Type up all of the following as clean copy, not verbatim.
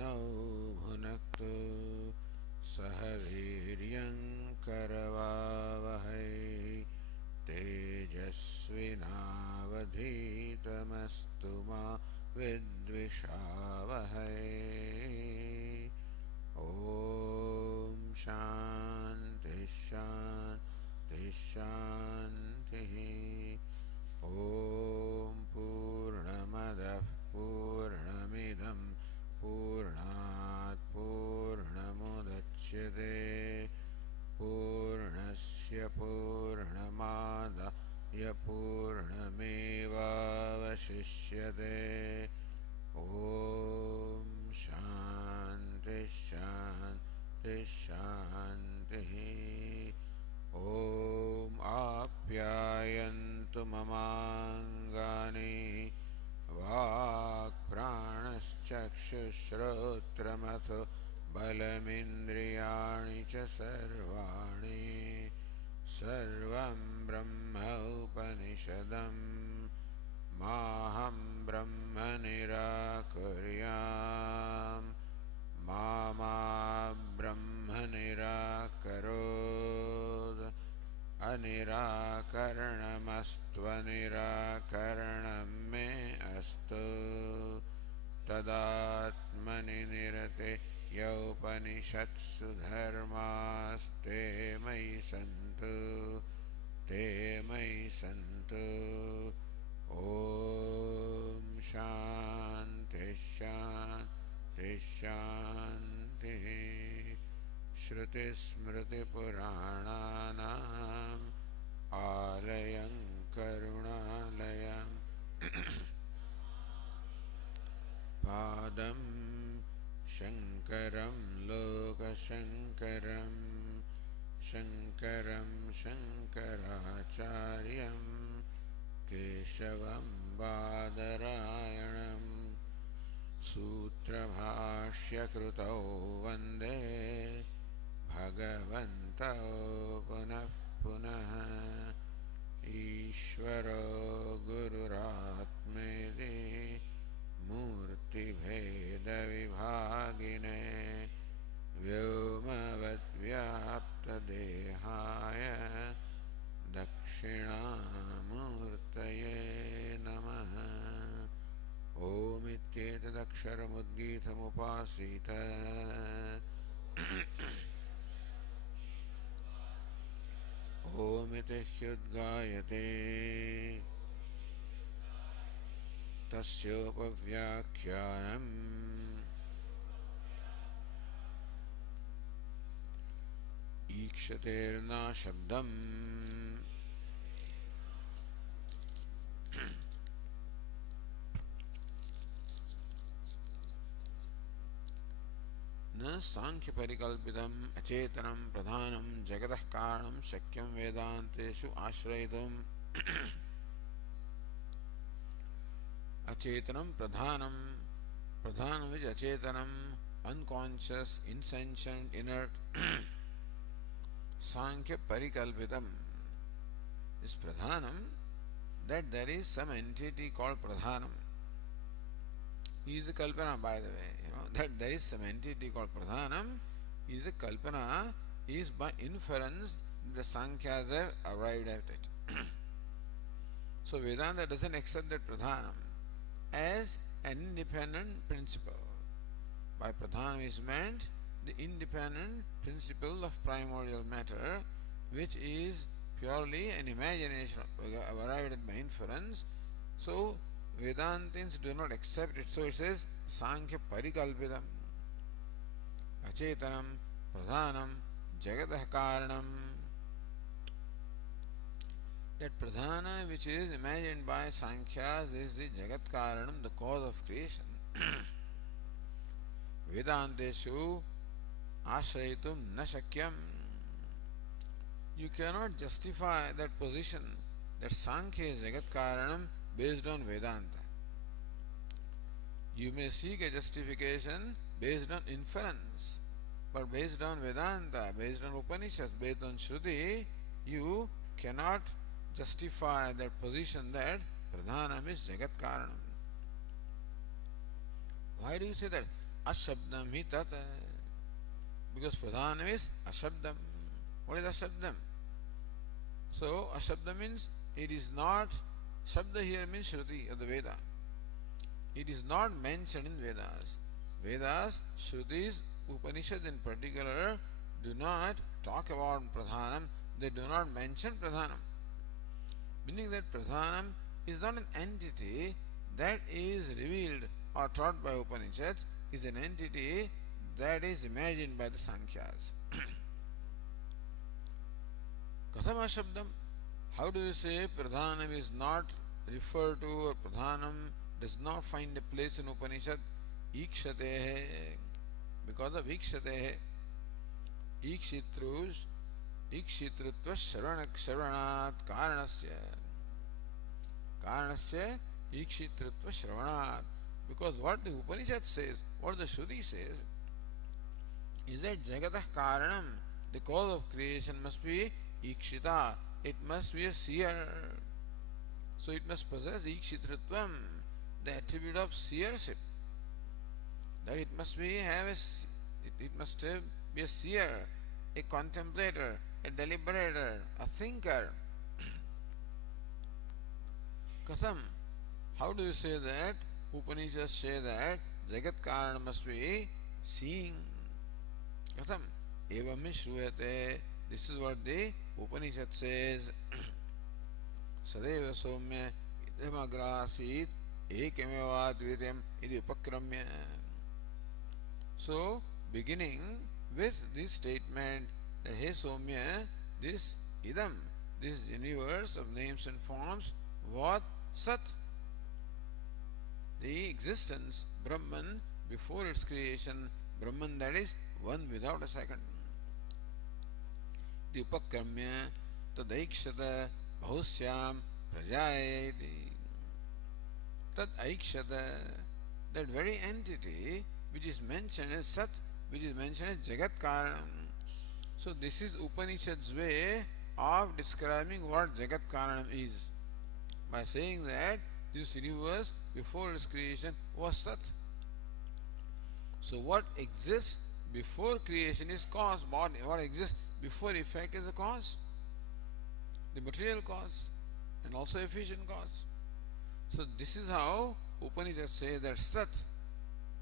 नौ भुनक्तु सह वीर्यं करवावहै तेजस्विनावधीतमस्तु मा विद्विषावहै। ॐ शान्ति शान्ति शान्तिः। ॐ पूर्णमदः पूर्णमिदं पूर्णात् पूर्णमुदच्यते पूर्णस्य पूर्णमादाय पूर्णमेवावशिष्यते। ॐ शान्ति शान्ति शान्तिः। ॐ आप्यायन्तु ममाङ्गानि वाक्प्राणश्चक्षुश्रोत्रमथो बलमिन्द्रियाणि च सर्वाणि सर्वं ब्रह्म उपनिषदम् माहं ब्रह्म निराकुर्याम् मा ब्रह्म निराकरोत् अनिराकरणमस्त्वनिराकरणं मे अस्तु तदात्मनि निरते यौपनिषत्सु धर्मास्ते मयि सन्तु ते मयि सन्तु। ॐ शान्ति शान्ति शान्तिः। श्रुतिस्मृतिपुराणानाम् आलयं करुणालयम् पादं शङ्करं लोकशङ्करं शङ्करं शङ्कराचार्यं केशवं बादरायणं सूत्रभाष्यकृतौ वन्दे भगवन्तौ पुनः पुनः। ईश्वरो गुरुरात्मेति मूर्तिभेदविभागिने व्योमवद्व्याप्तदेहाय दक्षिणामूर्तये नमः। ओमित्येतदक्षरमुद्गीतमुपासीत ओमिति ह्युद्गायते तस्योपव्याख्यानम् ईक्षतेर्ना शब्दम् न सांख्य परिकल्पितम् अचेतनं प्रधानं जगतः कारणं शक्यं वेदांतेषु आश्रयितुम्। अचेतनं प्रधानम प्रधानम is अचेतनम unconscious insentient inert Sankhya परिकल्पितम is pradhanam, that there is some entity called pradhanam. He is a kalpana, by the way, that there is some entity called pradhanam. He is a kalpana. He is by inference the Sankhyas have arrived at it. So Vedanta doesn't accept that pradhanam as an independent principle. By pradhanam is meant the independent principle of primordial matter, which is purely an imagination arrived at by inference. So Vedantins do not accept it. So it says Sankhya Parikalpitam Achetanam Pradhanam Jagatah Karanam. That Pradhana which is imagined by Sankhyas is the Jagat Karanam, the cause of creation. Vedanteshu Ashrayitum Na Shakyam. You cannot justify that position that Sankhya is Jagat Karanam based on Vedanta. You may seek a justification based on inference, but based on Vedanta, based on Upanishads, based on Shruti, you cannot justify that position that Pradhanam is Jagat Karanam. Why do you say that? ashabdam hi tat. Because pradhanam is ashabdam. What is ashabdam? So ashabdam means it is not, shabda here means Shruti of the Veda. It is not mentioned in Vedas. Vedas, Shrutis, Upanishad in particular do not talk about pradhanam, they do not mention pradhanam. Meaning that pradhanam is not an entity that is revealed or taught by Upanishads, is an entity that is imagined by the Sankhyas. Katham ashabdam? How do you say pradhanam is not referred to or pradhanam does not find a place in Upanishad? Ikshatehe. Because of ikshatehe. Ikshitrus, ikshitrutva shravanat karanasya. Karanasya ikshitrutva shravanat. Because what the Upanishad says, what the Shruti says, is that jagatah karanam, the cause of creation must be ikshita. It must be a seer. So it must possess ikshitritvam, the attribute of seership. That it must be it must be a seer, a contemplator, a deliberator, a thinker. Katham? How do you say that? Upanishads say that Jagat Karana must be seeing. Katham? Evam shruyate. This is what the Upanishad says. Sadeva somya idam agrasit ekemeva dvityam iti upakramya. So, beginning with this statement that Hey Somya, this idam, this universe of names and forms, what Sat, the existence, Brahman, before its creation, Brahman that is one without a second. The upakramya tadaikshata bhahusyam prajayati. Tad aikshata, that very entity which is mentioned as Sat, which is mentioned as Jagat Karanam. So this is Upanishad's way of describing what Jagat Karanam is, by saying that this universe before its creation was Sat. So what exists before creation is cause, what exists before effect is the cause, the material cause and also efficient cause. So this is how Upanishads say that Sat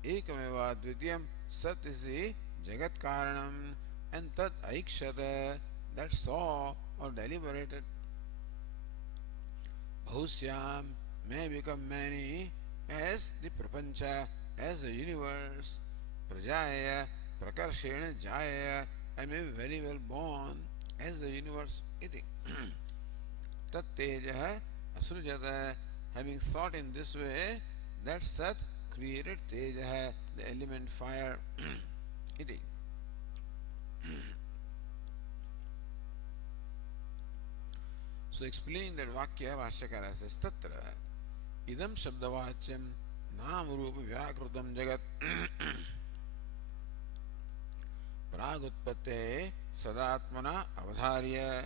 Ekameva Dvityam, Sat is the Jagat Karanam, and Tat Aikshata, that saw or deliberated. Bhahusyam may become many as the Prapancha, as the universe. Prajaya, Prakarshena Jaya, and may be very well born as the universe. Iti. Tat Tejaha Asrujata, having thought in this way, that Sat created Tejaha, the element fire. Iti. So explaining that Vakya, Vashyakara says, Tatra idam shabdavachyam nam rupa vyakrutam jagat pragutpate sadatmana avadharya.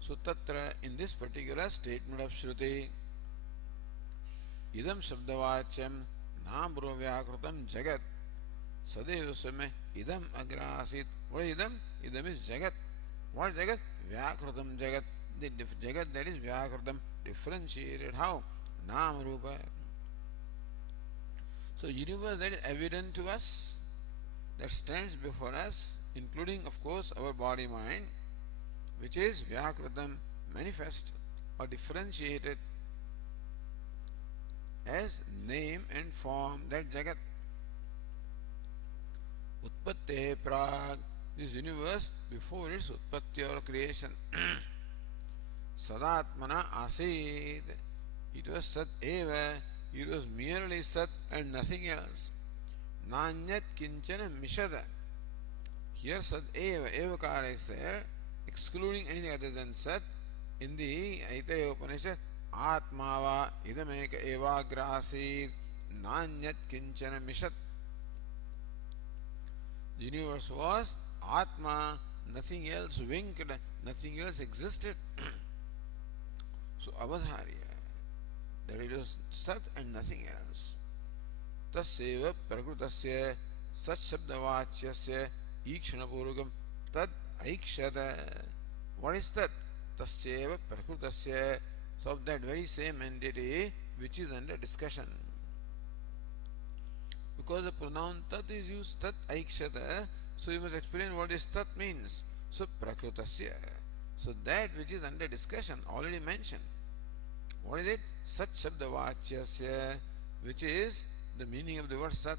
So tatra, in this particular statement of Shruti, idam shabdavachyam nam rupa vyakrutam jagat sadeva swame idam agrasit. What is idam? Idam is jagat. What is jagat? Vyakrutam jagat. The jagat that is vyakrutam, differentiated. How? Nam rupa. So universe that is evident to us, that stands before us, including of course our body mind, which is vyakrutam, manifest or differentiated as name and form, that jagat. Utpatte prag, this universe before its utpatti or creation. Sadatmana asid, it was Sat eva, it was merely Sat and nothing else. Nanyat kinchana mishada. Here Sat eva, evakara is there, excluding anything other than Sat. In the Aitareya Upanishad, Atmava idameka evagrasid, nanyat kinchana mishat. The universe was Atma, nothing else winked, nothing else existed. So Avadharya. that it was Sat and nothing else. Tasyeva Prakrutasya Sat Shabdavachyasya Ikshanapurugam Tad Aikshata. What is that? Tasyeva Prakrutasya. So of that very same entity which is under discussion. Because the pronoun tat is used, tat aikshata, so you must explain what this tat means. So prakrutasya. So that which is under discussion, already mentioned. What is it? Sat shabdavachyasya, which is the meaning of the word sat.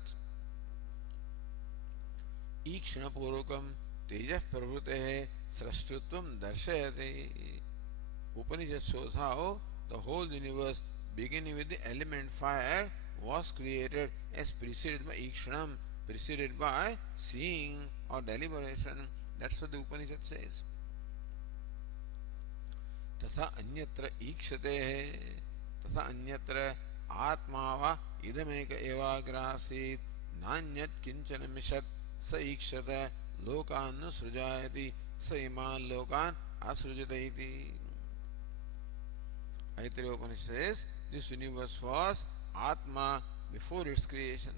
Ikshanapurukam tejah pravrutehe srashtutvam darshayate. Upanishad shows how the whole universe, beginning with the element fire, was created as preceded by ikshanam, preceded by seeing or deliberation. That's what the Upanishad says. तथा अन्यत्र ईक्षते तथा अन्यत्र आत्मा वा इदमेक एवाग्रासीत् नान्यत् किंचन मिषत् स ईक्षत लोकान् सृजायति स इमान् लोकान् असृजत इति. Aitreya Upanishad says this universe was Atma before its creation.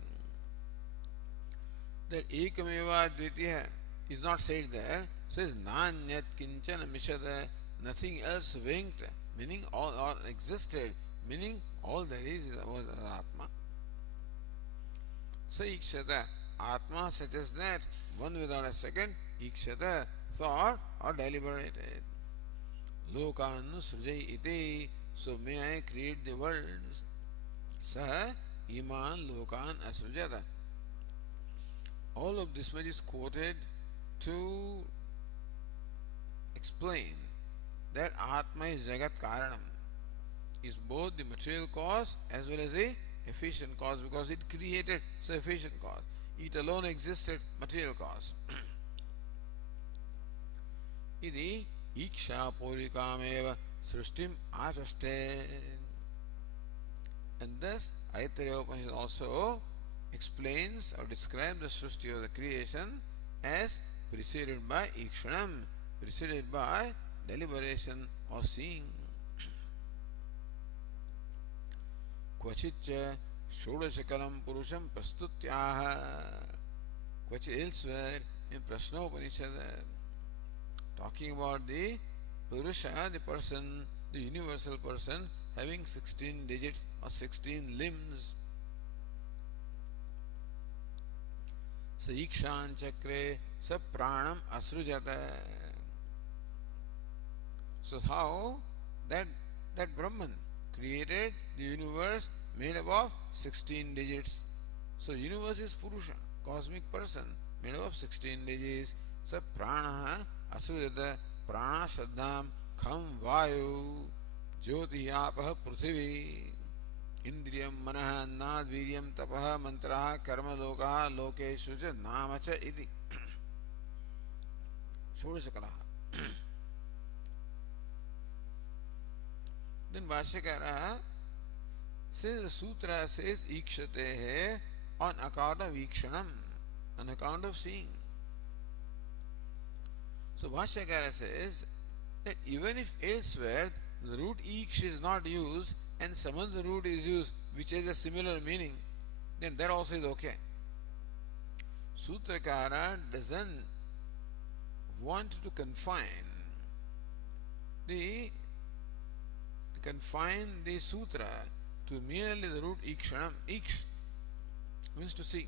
That Ekameva Dvitiya is not said there. Says Nanyat Kinchana Mishada, nothing else winked, meaning all existed, meaning all there is was Atma. So Ikshata, Atma such as that, one without a second, Ikshata, thought or deliberated. Lokanu Srujai iti, so may I create the worlds. Saha iman lokan asrujata. All of this much is quoted to explain that Atma is Jagat Karanam, is both the material cause as well as the efficient cause, because it created, so efficient cause. It alone existed, material cause. Idi Iksha Purikameva Srishtim Achaste. And thus Aitreya Upanishad also explains or describes the Srishti of the creation as preceded by Ikshanam, preceded by deliberation or seeing. Kvachitcha Shodashakalam Purusham Prastutyaha. Kvachit elsewhere in Prashnopanishad, talking about the Purusha, the person, the universal person, having 16 digits or 16 limbs. Sa Ikshan Chakre Sa Pranam Asrujata. So how that Brahman created the universe made up of 16 digits. So universe is Purusha, cosmic person, made up of 16 digits. Sa Prana Asrujata. Prana Shaddam Kham Vayu Jyoti Apah Prithvi Indriyam Manaha Annad Viryam Tapaha Mantraha Karma Lokaha Lokeshu Cha Namacha Iti. Shodashakalaha. Then Bhashyakara says, the sutra says Ikshate on account of Ikshanam, on account of seeing. So Bhashyakara says that even if elsewhere the root Iksh is not used and some other root is used which has a similar meaning, then that also is okay. Sutrakara doesn't want to confine the sutra to merely the root Ikshanam. Iksh means to see.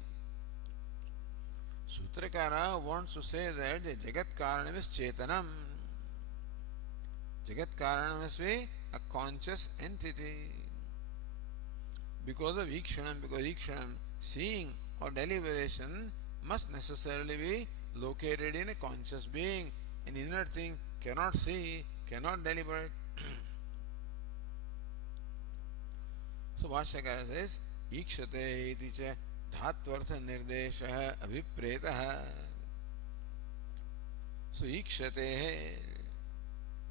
Sutrakara wants to say that the Jagat Karanam is Chetanam. Jagat Karanam must be a conscious entity. Because of Ikshanam, because Ikshanam, seeing or deliberation, must necessarily be located in a conscious being. An inner thing cannot see, cannot deliberate. So Bhashyakara says, Ikshate iti cha Dhatvartha Nirdeshaha Abhipretaha. So Ikshate,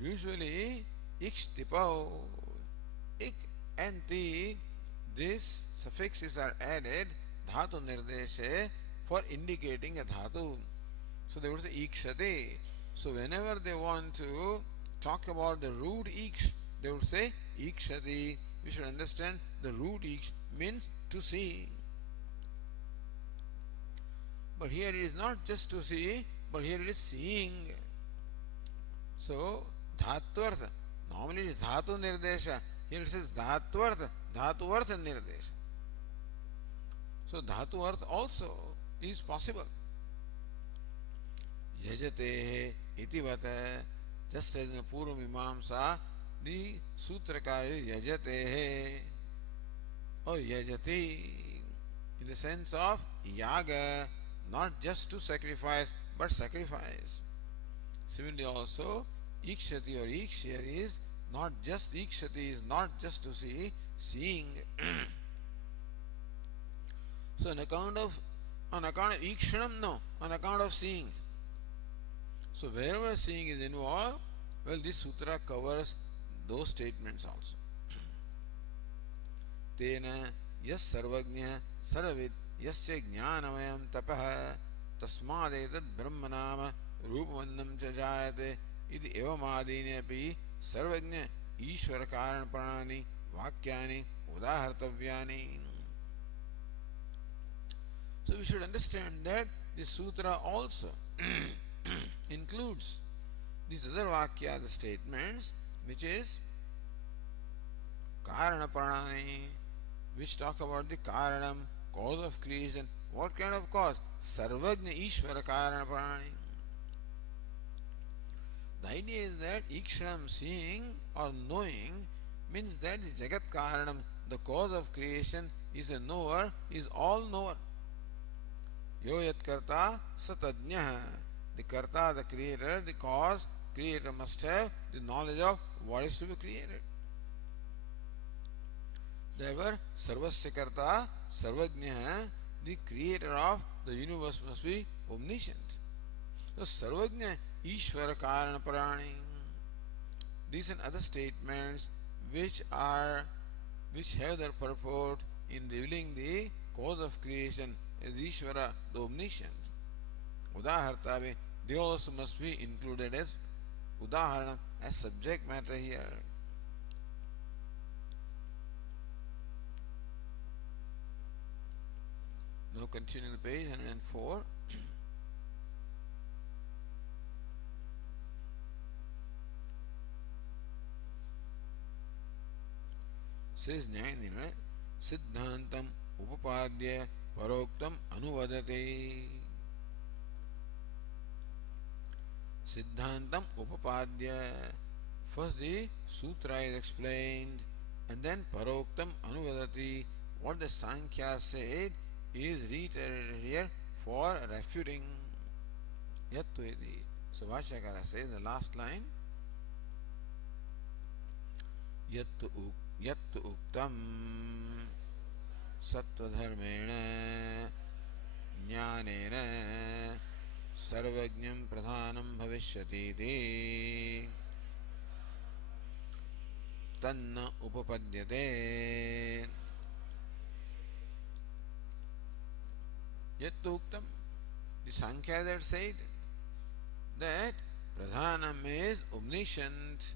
usually Ikshtipo, Ik and Ti, these suffixes are added Dhatu Nirdeshe for indicating a Dhatu. So they would say Ikshate. So whenever they want to talk about the root Iksh, they would say Ikshati. we should understand the root iksh means to see. But here it is not just to see, but here it is seeing. So, dhatvartha. Normally it is dhatu nirdesha. Here it says dhatvartha, dhatuvartha nirdesha. So, dhatuvartha also is possible. Yajate itivata. Just as in the Purva Mimamsa, the Sutrakari yajate or yajati in the sense of yaga, not just to sacrifice, but sacrifice. Similarly also, ikshati or ikshir is not just ikshati, is not just to see, seeing. So on account of ikshanam, no, on account of seeing. So wherever seeing is involved, well, this sutra covers those statements also. Tena yas sarvagnya sarvid yasya jnanamayam tapah tasmadetat brahmanama rupavannam cha jayate iti evamadine api sarvagnya ishvara karan pranani vakyani udahartavyani. So we should understand that this sutra also includes these other vakya, the statements, which is karana pranani, which talk about the karanam, cause of creation. What kind of cause? Sarvagna Ishvara karana pranani. The idea is that ikshanam, seeing or knowing, means that the jagat karanam, the cause of creation, is a knower, is all knower. Yo yat karta satadnyaha. The karta, the creator, the cause, creator must have the knowledge of what is to be created. Therefore, sarvasya karta, sarvajna, the creator of the universe must be omniscient. So, sarvajna, ishvara karana parani. These and other statements which have their purport in revealing the cause of creation as Ishvara, the omniscient. Udahartave, they also must be included as udaharana, as subject matter here. Now continuing the page 104. Says Nyayandina, Siddhantam upapadya paroktam anuvadate. Siddhantam upapadya. First the sutra is explained and then paroktam anuvadati. What the Sankhya said is reiterated here for refuting. Yatvedi. So Vashyakara says the last line. Yattu uktam sattva-dharmena jnanena sarvajñam pradhanam bhavishyati tanna upapadyate. Yattu uktam, the Sankhya that said that pradhanam is omniscient.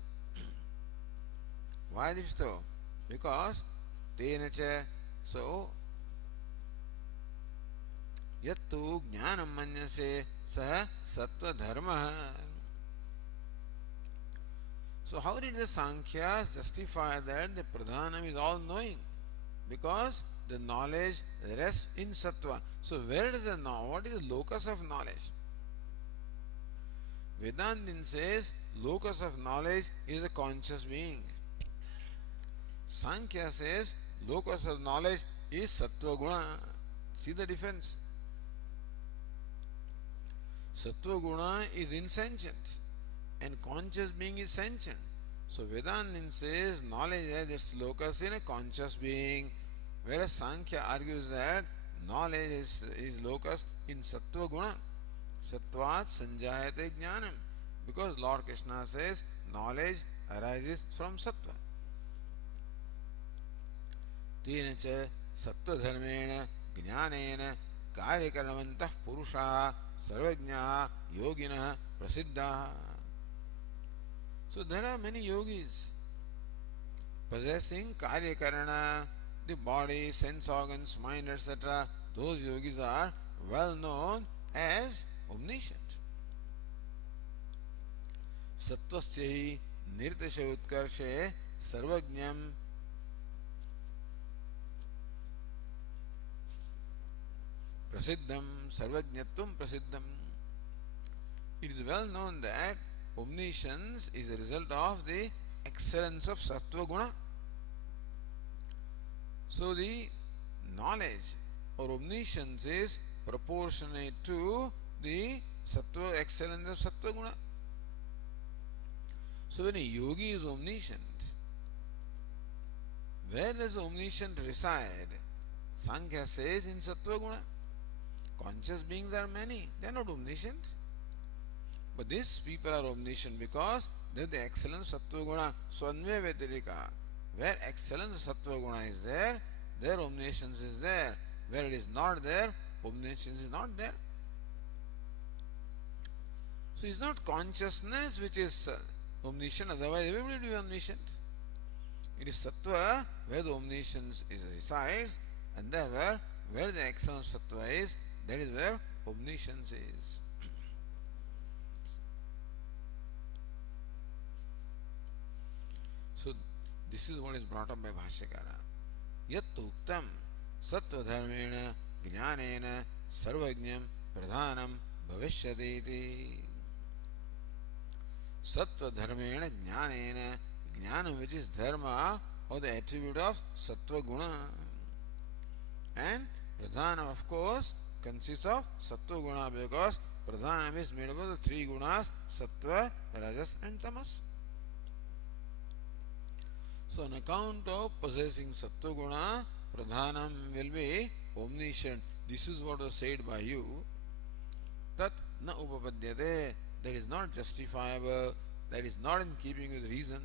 Why is it so? Because tenacha, so yattu jnanam manyase saha sattva dharma. So how did the Sankhyas justify that the pradhanam is all knowing? Because the knowledge rests in sattva. So where does the know? What is the locus of knowledge? Vedantin says locus of knowledge is a conscious being. Sankhya says locus of knowledge is sattva guna. See the difference? Sattva guna is insentient and conscious being is sentient. So Vedantin says knowledge has its locus in a conscious being, whereas Sankhya argues that knowledge is locus in sattva guna. Sattvat sanjayate jnanam. Because Lord Krishna says knowledge arises from sattva. Tenacha sattva dharmena jnanena karyakarmantah purusha sarvajñā yogina prasiddha. So there are many yogis possessing karya karana, the body, sense organs, mind, etc., those yogis are well known as omniscient. सत्वस्य हि निर्तिशय उत्कर्षे सर्वज्ञम प्रसिद्धम सर्वज्ञत्वम प्रसिद्धम. It is well known that omniscience is a result of the excellence of sattva guna. So the knowledge or omniscience is proportionate to the sattva excellence of sattva guna. So when a yogi is omniscient, where does omniscient reside? Sankhya says in sattva guna. Conscious beings are many, they are not omniscient. But these people are omniscient because they have the excellence of sattva guna, swanve vetirika. Where excellence of sattva guna is there, their omniscience is there. Where it is not there, omniscience is not there. So it's not consciousness which is omniscient, otherwise everybody will be omniscient. It is sattva where the omniscience resides, and therefore where the excellence of sattva is, that is where omniscience is. So this is what is brought up by Bhashyakara. Yat uktam sattva dharmena jnanena sarvajnam pradhanam bhavishyati iti. Sattva dharmena jnanena, jnana which is dharma or the attribute of sattva guna, and pradhanam of course consists of sattva guna because pradhanam is made up of the three gunas sattva, rajas and tamas. So on account of possessing sattva guna, pradhanam will be omniscient. This is what was said by you. Tat na upapadyate, that is not justifiable, that is not in keeping with reason.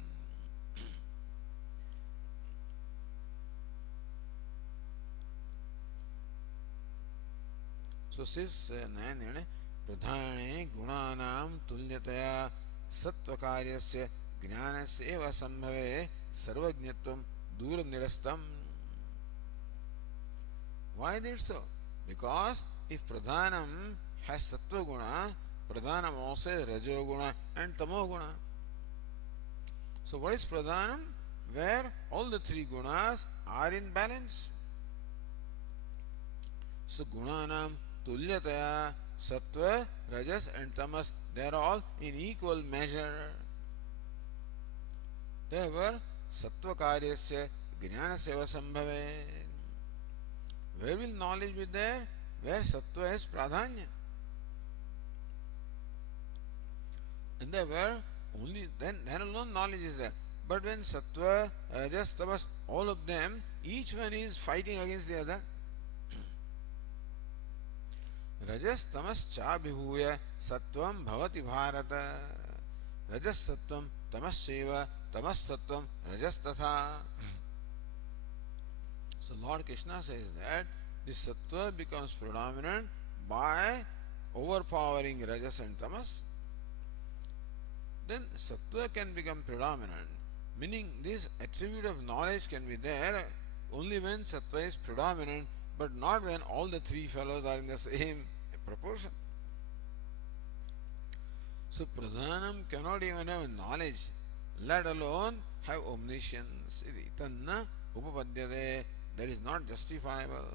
So says Nayane, pradhane gunanam tulyataya sattva karyasya jnanasya eva sambhave sarvajñatvam duram nirastam. Why is it so? Because if pradhanam has sattva guna, pradhanam also has rajo guna and tamo guna. So what is pradhanam? Where all the three gunas are in balance. So gunanam tulyataya sattva, rajas and tamas, they are all in equal measure. Therefore, sattva karyasya jnanasya eva sambhave. Where will knowledge be there? Where sattva has pradhanya. And therefore, only then alone knowledge is there. But when sattva, rajas, tamas, all of them, each one is fighting against the other. Rajas tamas cha bhihuya sattvam bhavati bharata. Rajas sattvam tamas seva tamas sattvam rajas tatha. So Lord Krishna says that this sattva becomes predominant by overpowering rajas and tamas. Then sattva can become predominant, meaning this attribute of knowledge can be there only when sattva is predominant, but not when all the three fellows are in the same proportion. So pradhanam cannot even have knowledge, let alone have omniscience. Tanna upapadyate, that is not justifiable.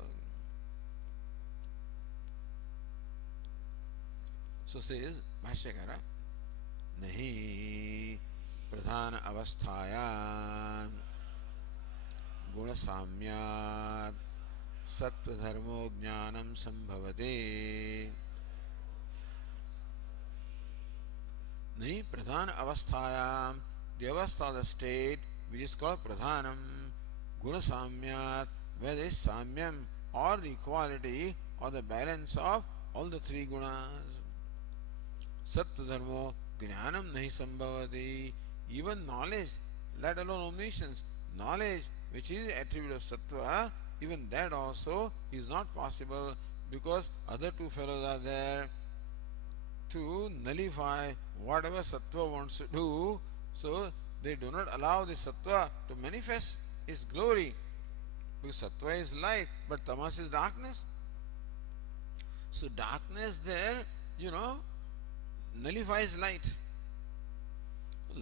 So says Bhashyakara, nahi pradhana avasthaya guna samyat sattva dharmo jnanam sambhavate. Nahi pradhana avasthaya, the avastha, the state which is called pradhanam, guna samyat, where there is samyam or the equality or the balance of all the three gunas. Sattva dharmo jnanam nahi sambhavati, even knowledge, let alone omniscience, knowledge which is the attribute of sattva, even that also is not possible because other two fellows are there to nullify whatever sattva wants to do. So they do not allow the sattva to manifest its glory. Because sattva is light, but tamas is darkness. So darkness there, nullifies light.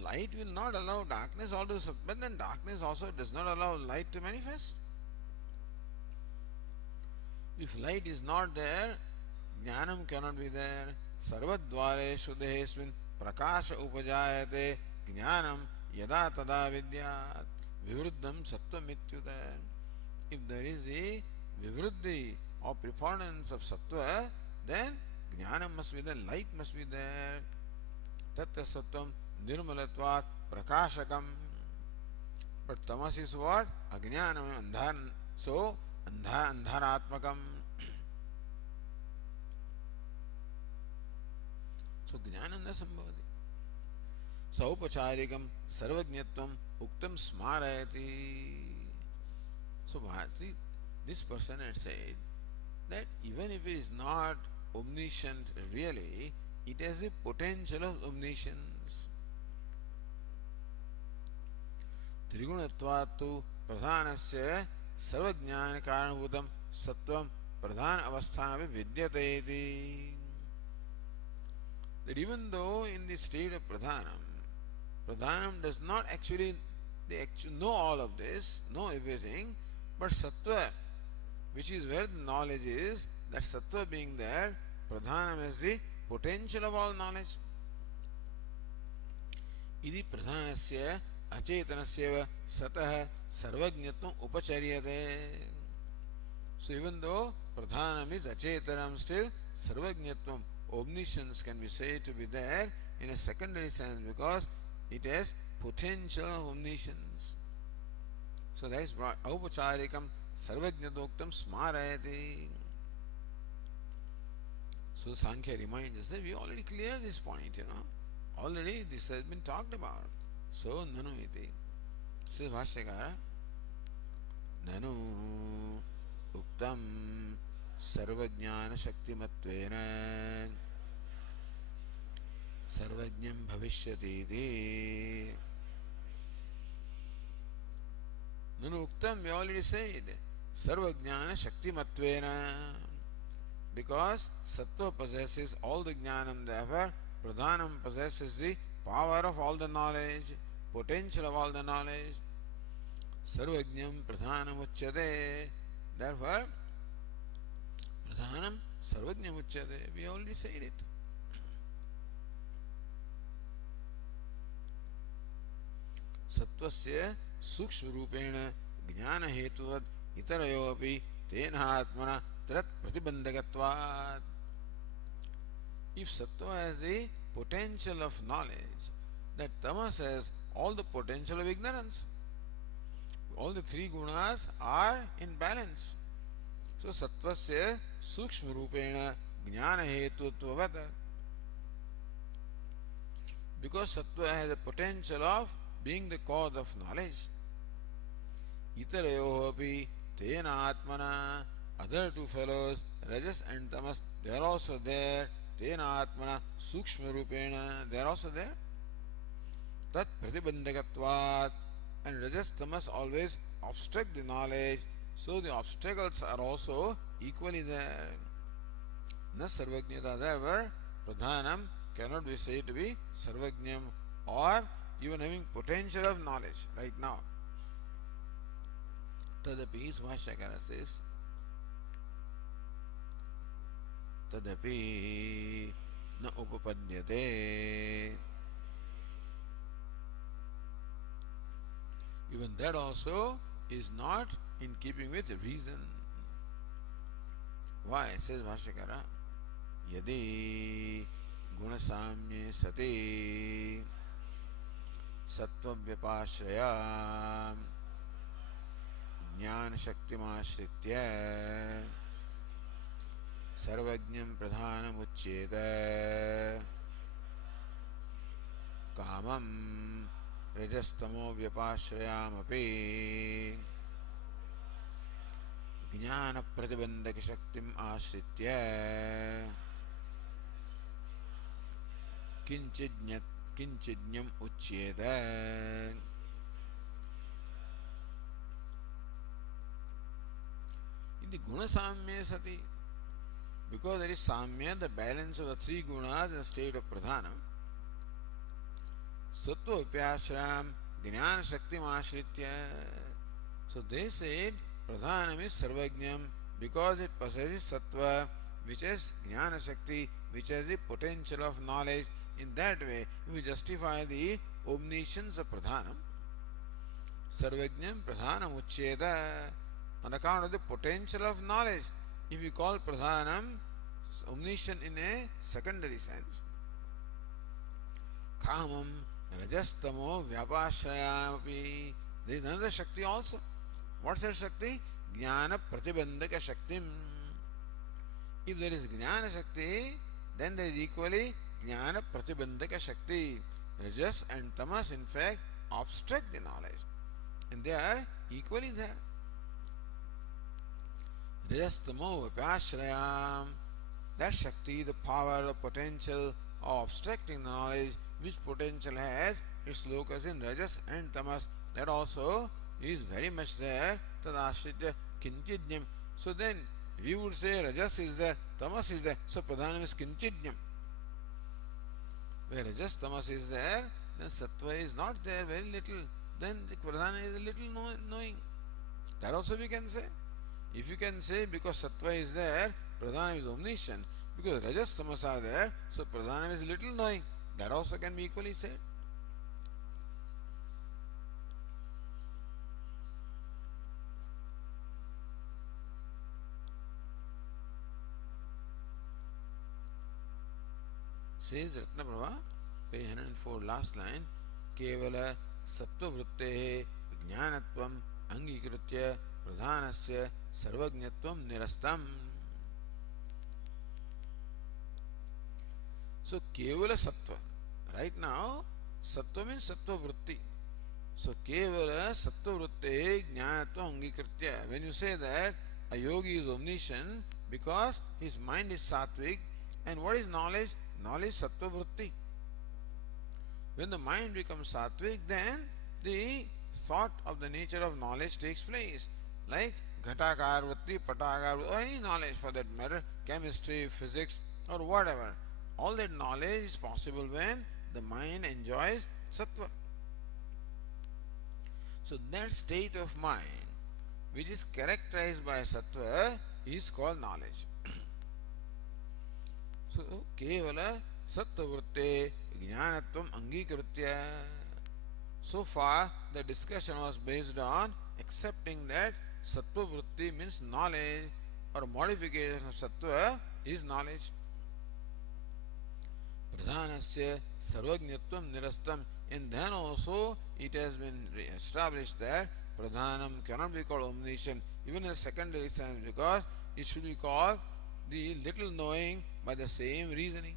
Light will not allow darkness also, but then darkness also does not allow light to manifest. If light is not there, jnanam cannot be there. Sarvadvareshu dehesmin prakasha upajayate jnanam yada tada vidyat vivruddham sattva. If there is a vivruddhi or preponderance of sattva, then jnanam must be there, light must be there. Tattva sattvam nirmalatvat prakashakam. But tamas is what? Ajnanam, andhan. So, andharatmakam. So, jnanam na sambhavati. Saupacharikam sarvajñatvam uktam smarayati. So, see, this person had said that even if it is not omniscient really, it has the potential of omniscience. Trigunatvattu pradhanasya sarvajnana karanabhutam sattvam pradhana avasthavi vidyate iti. That even though in the state of pradhanam does not actually know all of this, know everything, but sattva, which is where the knowledge is, that sattva being there, pradhanam is the potential of all knowledge. Idi pradhanasya achetanasya satah sarvajñatvam upacharyate. So even though pradhanam is achetanam, still sarvajñatvam, omniscience, can be said to be there in a secondary sense because it has potential of omniscience. So that is brought aupacharikam sarvajñatoktam smarayati. So Sankhya reminds us that we already cleared this point, Already this has been talked about. So nanu iti. Says Bhashyakara, nanu uktam sarvajnana shaktimatvena sarvajñam bhavishyati iti. Nanu uktam, we already said, sarvajnana shaktimatvena. Because sattva possesses all the jnanam, therefore pradhanam possesses the power of all the knowledge, potential of all the knowledge. Sarvajñam pradhanam uchyate. Therefore pradhanam sarvajñam uchyate. We already said it. Sattvasya sukshma rupena jnana hetuvad itarayo api tena atmana tat pratibandhakatvat. If sattva has the potential of knowledge, that tamas has all the potential of ignorance. All the three gunas are in balance. So sattvasya sukshma rupena jnana hetutvavat. Because sattva has the potential of being the cause of knowledge. Itarayo api tena atmana. Other two fellows, Rajas and Tamas, they are also there. Tena atmana sukshma rupena, they are also there. Tat pratibandhakatvat. And Rajas Tamas always obstruct the knowledge, so the obstacles are also equally there. Na sarvajñata, therefore pradhanam cannot be said to be sarvajñam or even having potential of knowledge right now. Tadapi, Bhashyakara says, tadapi na upapadyate. Even that also is not in keeping with reason. Why? Says Bhashyakara, yadi gunasamye sati sattvavyapashraya jnana shaktimashritya sarvajñam pradhanam uchyeta kamam rajastamo vyapashrayamapi jnana pratibandhaka shaktim ashritya kinchid kinchidnyam uchyeda. In the guna samya sati, because there is samya, the balance of the three gunas in the state of pradhana, sattva upyashram jnana shakti ashritya. So they said pradhanam is sarvajnam because it possesses sattva, which is jnana shakti, which has the potential of knowledge. In that way, we justify the omniscience of pradhanam. Sarvajnam pradhanam uchyeda, on account of the potential of knowledge. If you call pradhanam omniscient in a secondary sense. Kamam rajastamo vyapashayamapi. There is another Shakti also. What's that Shakti? Jnana pratibandhaka Shaktim. If there is Jnana Shakti, then there is equally Jnana pratibandhaka Shakti. Rajas and Tamas in fact obstruct the knowledge. And they are equally there. Rajastamo vyapashrayam. That Shakti, the power, the potential of obstructing the knowledge, which potential has its locus in Rajas and Tamas, that also is very much there. Tadashritya kinchidnyam. So then we would say Rajas is there, Tamas is there, so Pradhanam is kinchidnyam. Where Rajas, Tamas is there, then Sattva is not there, very little. Then the Pradhana is a little knowing. That also we can say. If you can say because Sattva is there, Pradhanam is omniscient. Because Rajas, Tamas are there, so Pradhanam is little knowing. That also can be equally said. Says Ratnaprabha, page 104, last line, Kevala Sattva Vrittehe Jnanatvam Angikritya Pradhanasya Sarvajnatvam Nirastam. So Kevala Sattva. Right now, Sattva means Sattva Vritti. So Kevala Sattva Vritte Jnanatvam Angikritya. When you say that a yogi is omniscient because his mind is sattvic, and what is knowledge? Knowledge is Sattva Vritti. When the mind becomes sattvic, then the thought of the nature of knowledge takes place. Like Ghatakar Vritti, Patakar Vritti, or any knowledge for that matter, chemistry, physics, or whatever. All that knowledge is possible when the mind enjoys sattva. So that state of mind which is characterized by sattva is called knowledge. So kevala sattva vritte jnanatvam angikritya. So far the discussion was based on accepting that sattva vritti means knowledge, or modification of sattva is knowledge. Pradhanasya sarvajnatvam nirastam. And then also it has been established that Pradhanam cannot be called omniscient even in a secondary sense, because it should be called the little knowing by the same reasoning.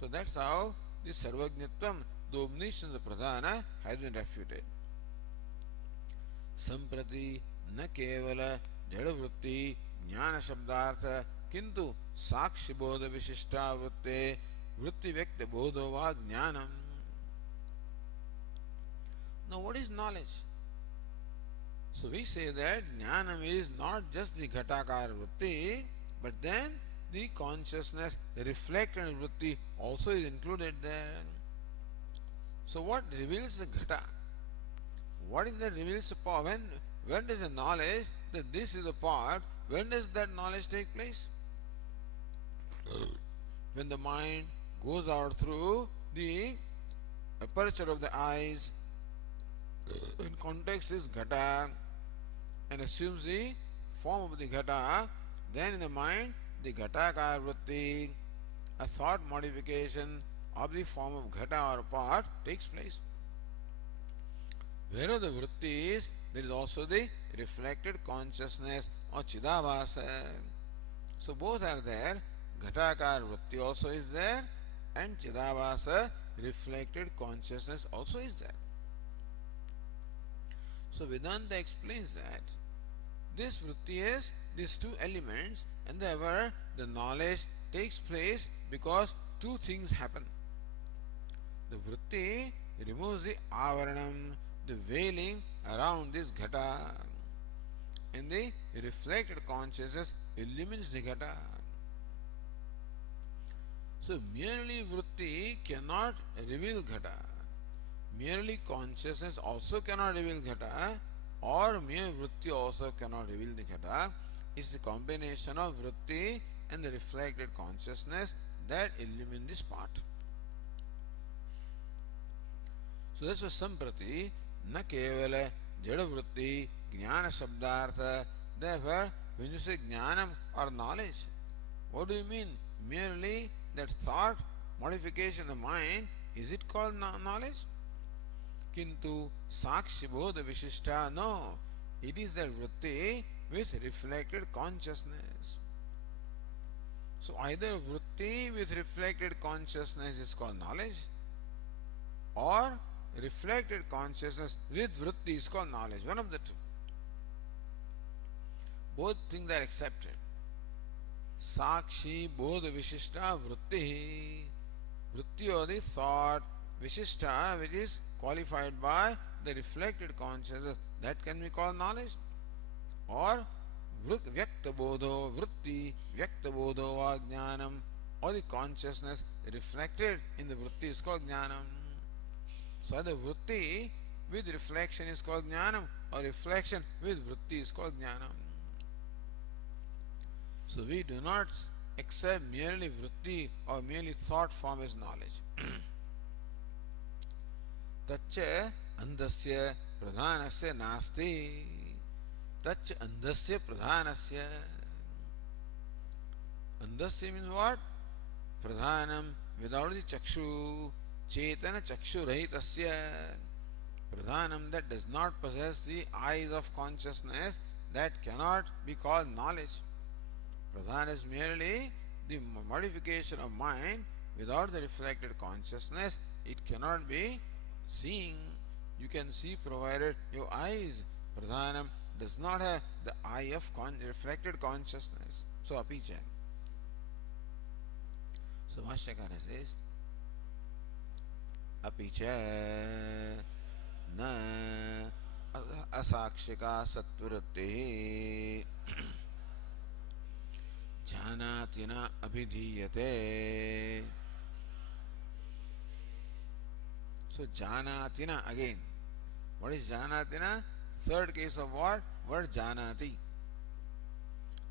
So that's how this sarvajnatvam, the omniscience of Pradhana, has been refuted. Samprati na kevala jadavritti jnana shabdartha किंतु साक्षी बोध विशिष्टावृत्ते वृत्ति व्यक्त बोधो वा ज्ञानम. Now what is knowledge? So we say that jnanam is not just the ghatakar vritti, but then the consciousness, the reflected vritti also is included there. So what reveals the ghata? What is that reveals the power? When does the knowledge that this is a part, when does that knowledge take place? When the mind goes out through the aperture of the eyes, in context is ghata, and assumes the form of the ghata, then in the mind the ghatakar vritti, a thought modification of the form of ghata or part takes place. Wherever the vritti is, there is also the reflected consciousness or chidavasa. So both are there. Ghatakar vritti also is there, and chidavasa, reflected consciousness, also is there. So Vedanta explains that this vritti is these two elements, and therefore the knowledge takes place because two things happen. The vritti removes the avaranam, the veiling around this ghata, and the reflected consciousness illumines the ghata. So merely vritti cannot reveal ghata. Merely consciousness also cannot reveal ghata, or mere vritti also cannot reveal the ghata. It's the combination of vritti and the reflected consciousness that illumine this part. So this was samprati, na kevala jada vritti, jnana shabdartha. Therefore, when you say jnanam or knowledge, what do you mean? Merely that thought modification of mind, is it called knowledge? Kintu sakshi bodha vishishta, no. It is that vritti with reflected consciousness. So either vritti with reflected consciousness is called knowledge, or reflected consciousness with vritti is called knowledge. One of the two. Both things are accepted. Sakshi bodha vishishta vritti. Vritti or the thought, vishishta, which is qualified by the reflected consciousness, that can be called knowledge. Or vyakta bodho vritti, vyakta bodho va jnanam, or the consciousness reflected in the vritti is called jnanam. So the vritti with reflection is called jnanam, or reflection with vritti is called jnanam. So we do not accept merely vritti or merely thought form as knowledge. Tacha andasya pradhanasya nasti. Tacha andasya pradhanasya. Andasya means what? Pradhanam, without the chakshu. Chetana chakshu rahitasya. Pradhanam, that does not possess the eyes of consciousness, that cannot be called knowledge. Pradhan is merely the modification of mind without the reflected consciousness. It cannot be seeing. You can see provided your eyes. Pradhanam does not have the eye of reflected consciousness. So apicha. So Bhashyakara says, apicha na asakshika sattvarutti janati na abhidhiyate. So janatina again. What is janatina? Third case of what? Word janati.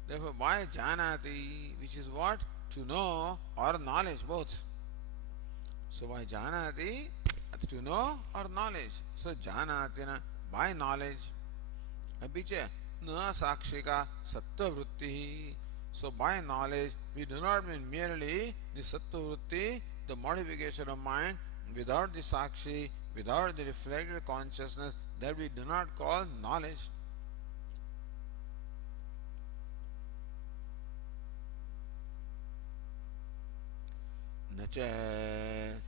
Therefore, by janati, which is what? To know or knowledge, both. So by janati, to know or knowledge. So janatina, by knowledge. Abhicha, na sakshika sattva vritti. So by knowledge, we do not mean merely the sattva vritti, the modification of mind, without the sakshi, without the reflected consciousness, that we do not call knowledge. Nacha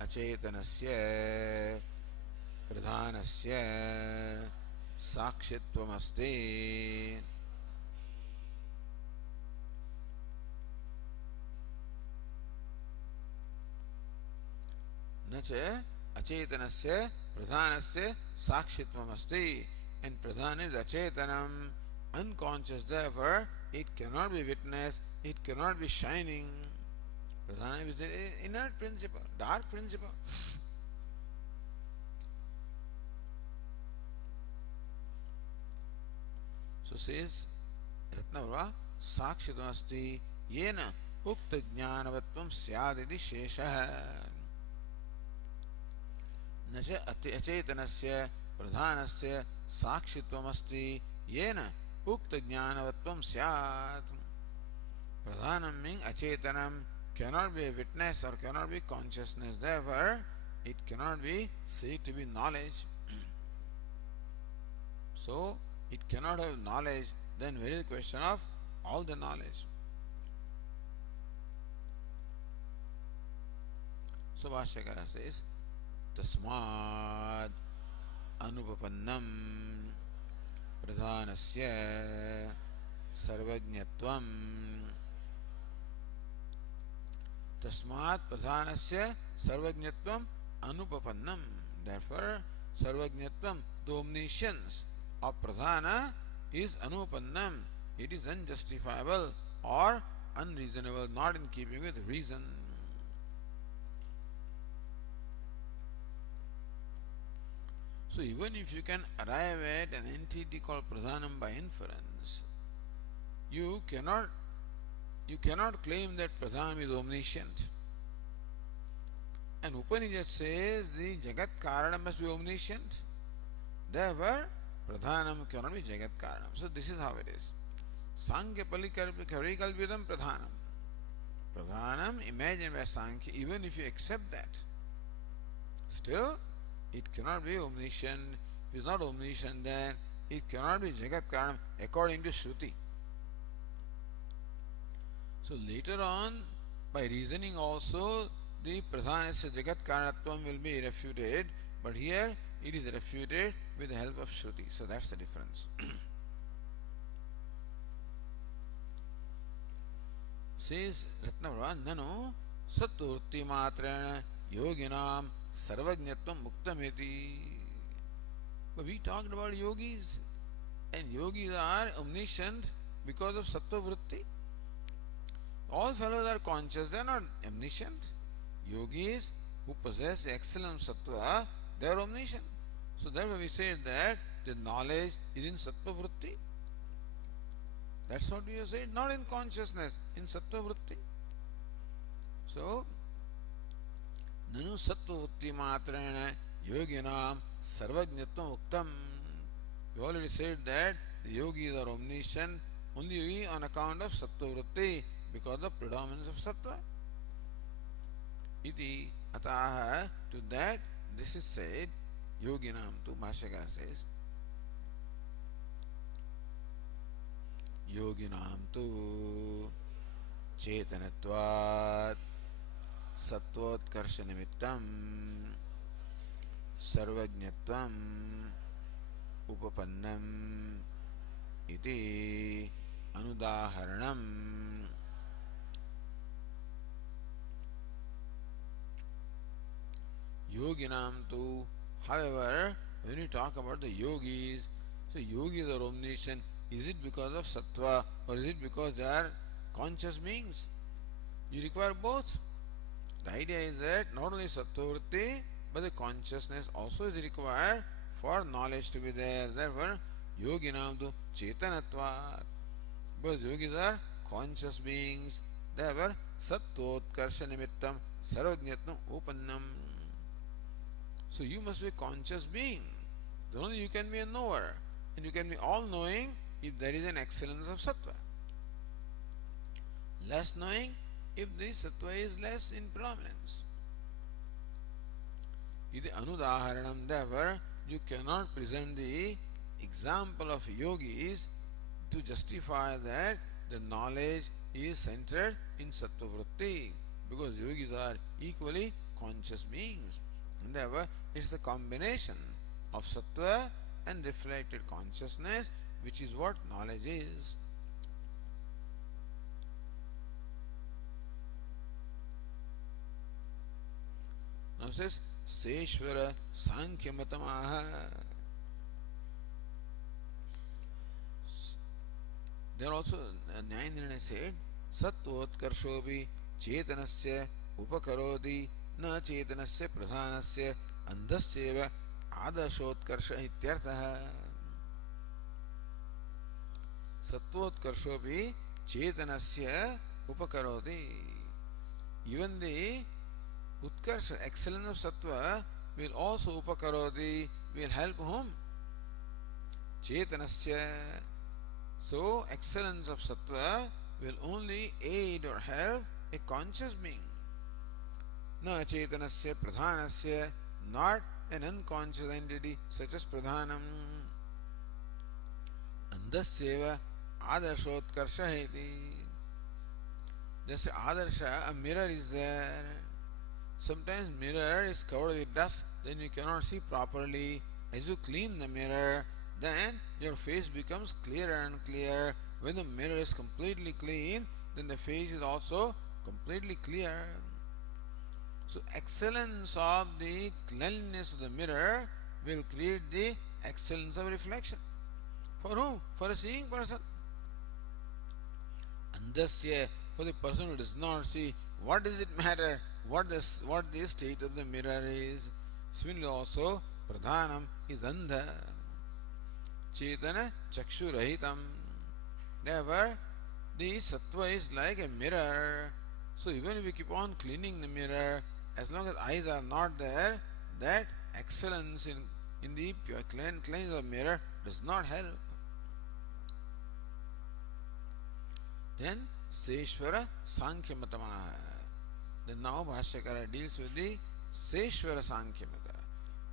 acetanasya pradhanasya sakshitvam Nacha acetanasya pradhanasya sakshitvam asti. And pradhan is acetanam, unconscious, therefore it cannot be witnessed, it cannot be shining. Pradhanam is the inert principle, dark principle. So says Ratnavrava, sakshitvam asti yena ukta jnanavatvam syaditi shesha. न च अचेतनस्य प्रधानस्य साक्षित्वमस्ति येन उक्त ज्ञानवत्वं स्यात्. Pradhanam means acetanam, cannot be a witness or cannot be consciousness, therefore it cannot be said to be knowledge. So it cannot have knowledge, then where is the question of all the knowledge? So Bhashyakara says, Tasmad anupapannam pradhanasya sarvajñatvam. Tasmat pradhanasya sarvajñatvam anupapannam. Therefore, sarvajñatvam, the omniscience of pradhana is anupannam. It is unjustifiable or unreasonable, not in keeping with reason. So even if you can arrive at an entity called pradhanam by inference, you cannot claim that pradhanam is omniscient. And Upanishad says the Jagat Karana must be omniscient. Therefore, Pradhanam cannot be Jagat Karanam. So this is how it is. Sankhya Parikalpitam Pradhanam. Pradhanam imagined by Sankhya, even if you accept that, still it cannot be omniscient. If it is not omniscient, then it cannot be Jagat Karanam according to Shruti. So later on, by reasoning also, the Pradhanasya Jagat Karanatvam will be refuted, but here it is refuted with the help of Shruti. So that's the difference. Says Ratnavara, Nanu Saturti Matrana Yoginam Sarvajñatvam Muktameti. But we talked about yogis, and yogis are omniscient because of Sattva Vritti. All fellows are conscious, they are not omniscient. Yogis who possess excellent sattva, they are omniscient. So therefore we say that the knowledge is in sattva vritti. That's what we have said, not in consciousness, in sattva vritti. So, nanu sattva vritti matrena yoginam sarvajñatvam uktam. We already said that the yogis are omniscient only on account of sattva vritti, because of predominance of sattva. Iti ataha, to that this is said, yoginam tu, Bhashyakara says, yoginam tu chetanatvat sattvoत्कर्ष nimittam sarvajñatvam upapannam iti anudaharanam. Yoginam tu, however, when you talk about the yogis, so yogis are omniscient. Is it because of sattva or is it because they are conscious beings? You require both. The idea is that not only sattva vritti, but the consciousness also is required for knowledge to be there. Therefore, yoginam tu chetanatvat. Because yogis are conscious beings. Therefore, sattvoत्कर्ष nimittam sarvajñatvam upannam. So you must be a conscious being. Then only you can be a knower. And you can be all-knowing if there is an excellence of sattva. Less knowing if the sattva is less in predominance. Iti anudaharanam. Therefore, you cannot present the example of yogis to justify that the knowledge is centered in sattva vritti, because yogis are equally conscious beings. And therefore, it's a combination of sattva and reflected consciousness, which is what knowledge is. Now it says, Seshvara Sankhya Matamaha. There also, Nayandrina said, Sattvoत्कर्षोऽपि chetanasya upakaroti na chetanasya pradhanasya andhasyeva आदर्शोत्कर्ष इत्यर्थः. Sattvoत्कर्षोऽपि chetanasya upakaroti. Even the utkarsha, excellence of sattva, will also upakaroti, will help whom? Chetanasya. So, excellence of sattva will only aid or help a conscious being. Na chetanasya pradhanasya, not an unconscious entity such as pradhanam. Andasyeva adarshoत्कर्षः iti. Just adarsha, a mirror is there. Sometimes mirror is covered with dust, then you cannot see properly. As you clean the mirror, then your face becomes clearer and clearer. When the mirror is completely clean, then the face is also completely clear. So excellence of the cleanliness of the mirror will create the excellence of reflection. For whom? For a seeing person. Andasya, for the person who does not see, what does it matter what the state of the mirror is? Similarly also, pradhanam is andha, chetana chakshurahitam. Therefore, the sattva is like a mirror. So even if we keep on cleaning the mirror, as long as eyes are not there, that excellence in the pure cleansing of the mirror does not help. Then Seshwara Sankhya Matamaha. Then now Bhashyakara deals with the Seshwara Sankhya Mata.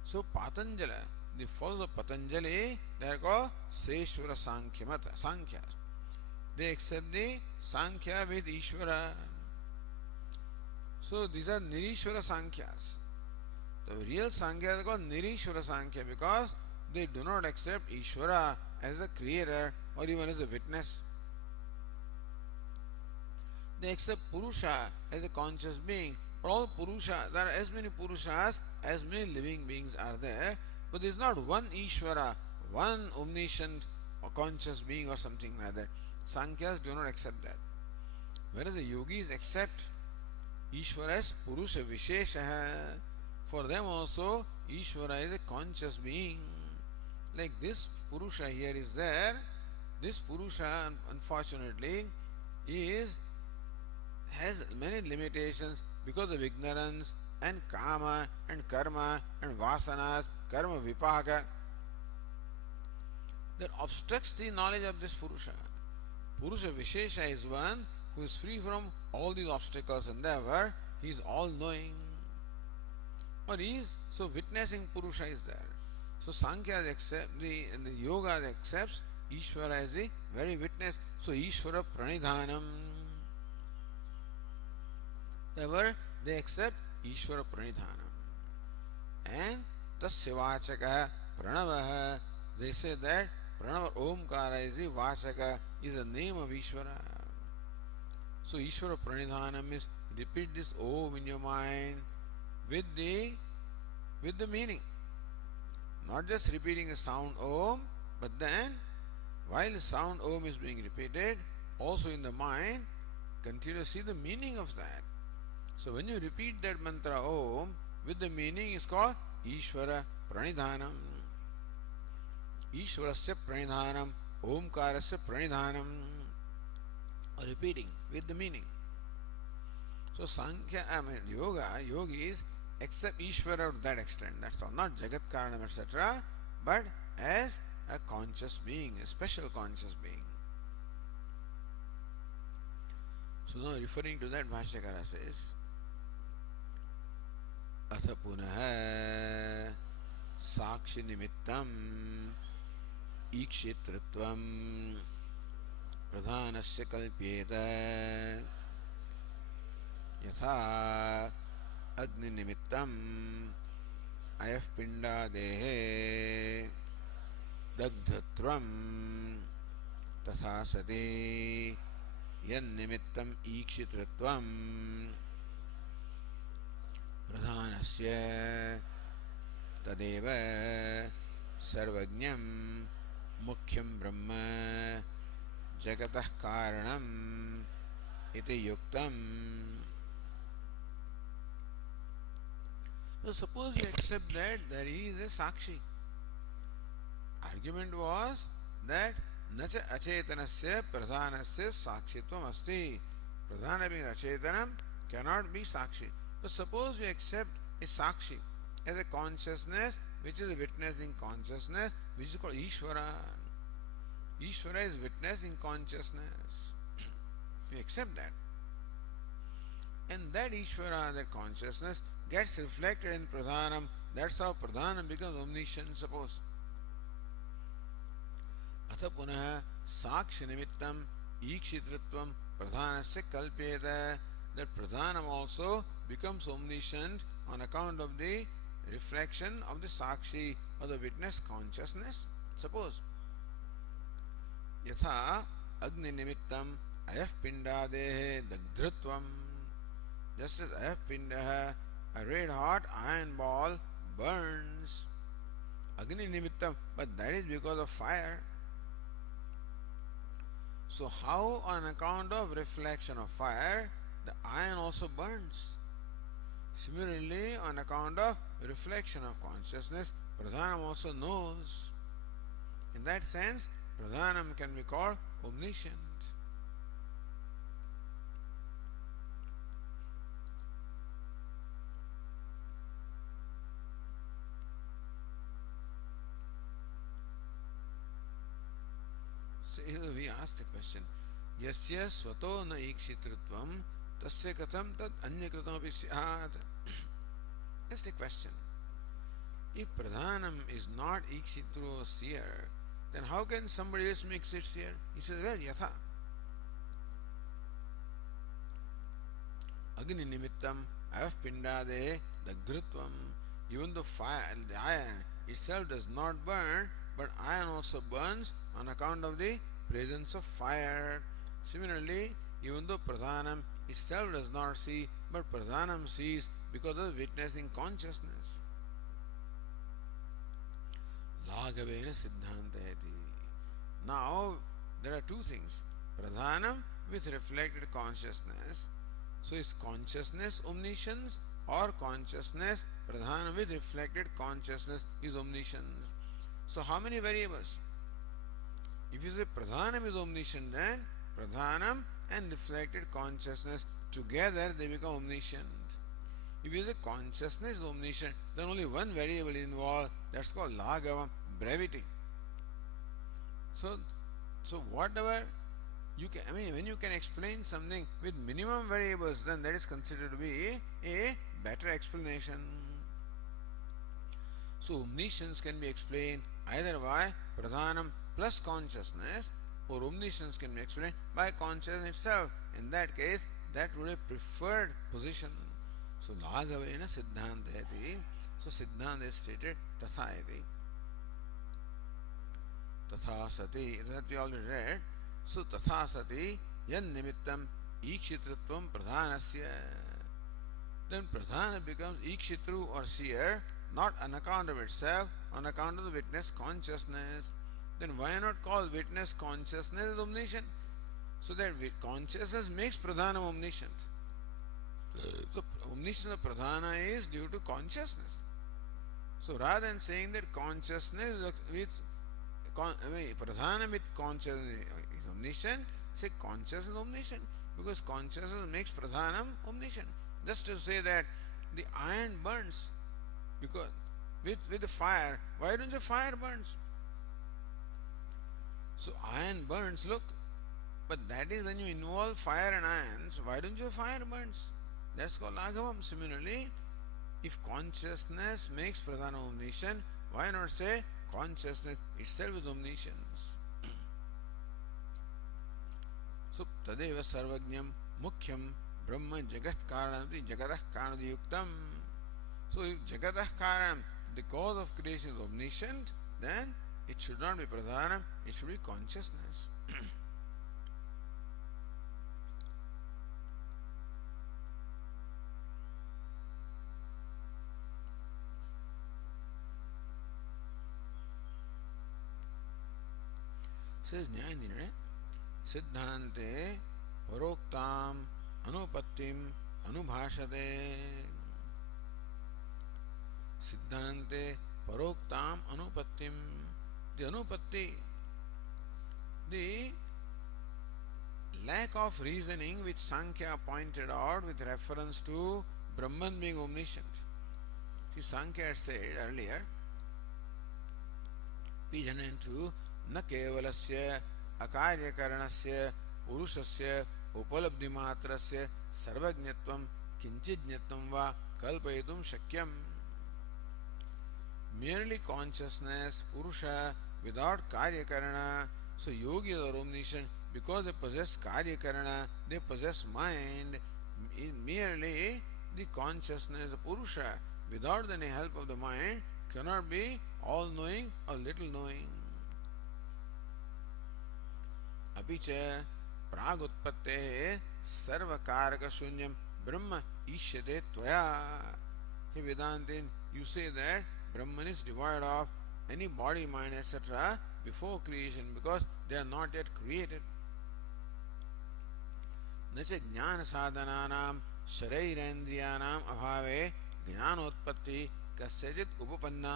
So Patanjala, the followers of Patanjali, they are called Seshwara Sankhya Mata, Sankhya. They accept the Sankhya with Ishvara. So these are Nirishvara Sankhyas. The real Sankhya is called Nirishvara Sankhya because they do not accept Ishvara as a creator or even as a witness. They accept Purusha as a conscious being. But all Purusha, there are as many Purushas as many living beings are there, but there is not one Ishvara, one omniscient or conscious being or something like that. Sankhya's do not accept that. Whereas the yogis accept Ishvara as Purusha Vishesha. For them also, Ishvara is a conscious being. Like this Purusha here is there. This Purusha, unfortunately, has many limitations because of ignorance and kama and karma and vasanas, karma vipaka, that obstructs the knowledge of this Purusha. Purusha Vishesha is one who is free from all these obstacles and therefore he is all knowing. Or so witnessing Purusha is there. So Sankhya accept the Yoga accepts Ishvara as the very witness. So Ishvara Pranidhanam. Therefore they accept Ishvara Pranidhanam. And Tasya Vachaka Pranavaha. They say that Pranava Omkara is the Vachaka, is the name of Ishvara. So Ishvara Pranidhanam is repeat this Om in your mind with the meaning. Not just repeating a sound Om, but then while the sound Om is being repeated, also in the mind, continue to see the meaning of that. So when you repeat that mantra Om with the meaning is called Ishvara Pranidhanam. Ishvarasya Pranidhanam, Omkarasya Pranidhanam. Or repeating with the meaning. So Sankhya, yogis accept Ishvara to that extent. That's all. Not Jagat Karanam, etc. But as a conscious being, a special conscious being. So now referring to that, Bhashyakara says, Atha punaha sakshi nimittam ikshitritvam pradhanasya kalpyeta yatha agni nimittam ayaf pinda dehe dagdhatvam tatha sati yan nimittam ikshitritvam pradhanasya tadeva sarvajñam mukhyam brahma jagatah karanam iti yuktam. So suppose you accept that there is a Sakshi. Argument was that nacha achetanasya pradhanasya sakshitvam asti. Pradhana being achetanam cannot be Sakshi. But suppose we accept a Sakshi as a consciousness which is a witnessing consciousness which is called Ishvara. Ishvara is witnessing consciousness. We accept that. And that Ishvara, that consciousness, gets reflected in Pradhanam. That's how Pradhanam becomes omniscient, suppose. Atha punaha sakshi nimittam ikshitritvam pradhanasya kalpyeta. That Pradhanam also becomes omniscient on account of the reflection of the Sakshi or the witness consciousness. Suppose Yatha Agni Nimittam Ayah Pindadehe Dagdhrutvam. Just as Ayah Pindaha A red hot iron ball burns. Agni nimittam, but that is because of fire. So, how on account of reflection of fire, the iron also burns? Similarly, on account of reflection of consciousness, Pradhanam also knows. In that sense, Pradhanam can be called omniscient. So here we ask the question, Yasya svato na ikshitritvam tasya katham tad anyakritamapi syat. That's the question. If Pradhanam is not ikshitru or seer, then how can somebody else make it seer? He says, well, yatha. Agni nimittam avpindade dagdhrutvam. Even though fire, the iron itself does not burn, but iron also burns on account of the presence of fire. Similarly, even though Pradhanam itself does not see, but Pradhanam sees because of witnessing consciousness. Lagavena siddhantayati. Now, there are two things. Pradhanam with reflected consciousness. So, is consciousness omniscience or consciousness Pradhanam with reflected consciousness is omniscience? So, how many variables? If you say Pradhanam is omniscient, then Pradhanam and reflected consciousness together they become omniscient. If you say consciousness is omniscient, then only one variable is involved, that's called lagavam, brevity. So whatever you can, when you can explain something with minimum variables, then that is considered to be a better explanation. So omniscience can be explained either by Pradhanam plus consciousness, or omniscience can be explained by consciousness itself. In that case, that would be a preferred position. So Lagavena siddhantayati. So Siddhanta is stated tathayati. Tatha sati, that we already read. So tatha sati yan nimittam ikshitritvam pradhanasya. Then pradhana becomes ikshitru or seer, not on account of itself, on account of the witness consciousness. Then why not call witness consciousness as omniscient? So that consciousness makes pradhana omniscient. So omniscience of pradhana is due to consciousness. So rather than saying that consciousness with pradhana with consciousness is omniscient, say consciousness is omniscient, because consciousness makes pradhanam omniscient. Just to say that the iron burns, because with the fire, why don't the fire burns? So iron burns, look, but that is when you involve fire and iron. So why don't your fire burns? That's called lagavam. Similarly, if consciousness makes pradhana omniscient, why not say consciousness itself is omniscience? So tadeva sarvajnam mukhyam brahma jagat karanati jagatah karanati yuktam. So if jagatah karanam, the cause of creation is omniscient, then it should not be pradhanam, it should be consciousness. Says Nyayani, right? Siddhante paroktam anupattim anubhashate. Siddhante paroktam anupattim. The anupatti, the lack of reasoning which Sankhya pointed out with reference to Brahman being omniscient. See, Sankhya had said earlier, P102, न केवलस्य अकार्यकरणस्य पुरुषस्य उपलब्धिमात्रस्य सर्वज्ञत्वं किंचिज्ञत्वं वा कल्पयितुं शक्यम्. Merely consciousness, purusha, without karyakarana. So yogis are omniscient because they possess karyakarana, they possess mind. Merely the consciousness, the purusha, without any help of the mind, cannot be all-knowing or little-knowing. अपि च प्रागुत्पत्तेः सर्वकारकशून्यं ब्रह्म ईष्यते त्वया. Hey Vedantin, you say that Brahman is devoid of any body, mind, etc. before creation because they are not yet created. न च ज्ञानसाधनानां शरैरेन्द्रियाणाम् अभावे ज्ञानोत्पत्ति कस्यचित् उपपन्ना.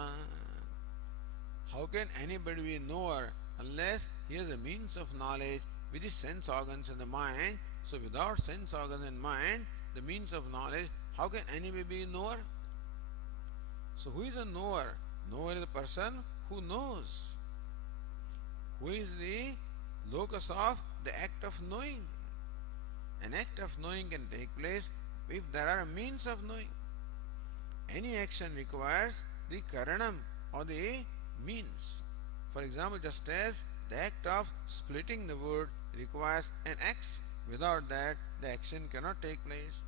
How can anybody be a knower unless he has a means of knowledge with his sense organs and the mind? So without sense organs and mind, the means of knowledge, how can anybody be a knower? So who is a knower? Knower is the person who knows. Who is the locus of the act of knowing? An act of knowing can take place if there are means of knowing. Any action requires the karanam or the means. For example, just as the act of splitting the wood requires an axe, without that the action cannot take place.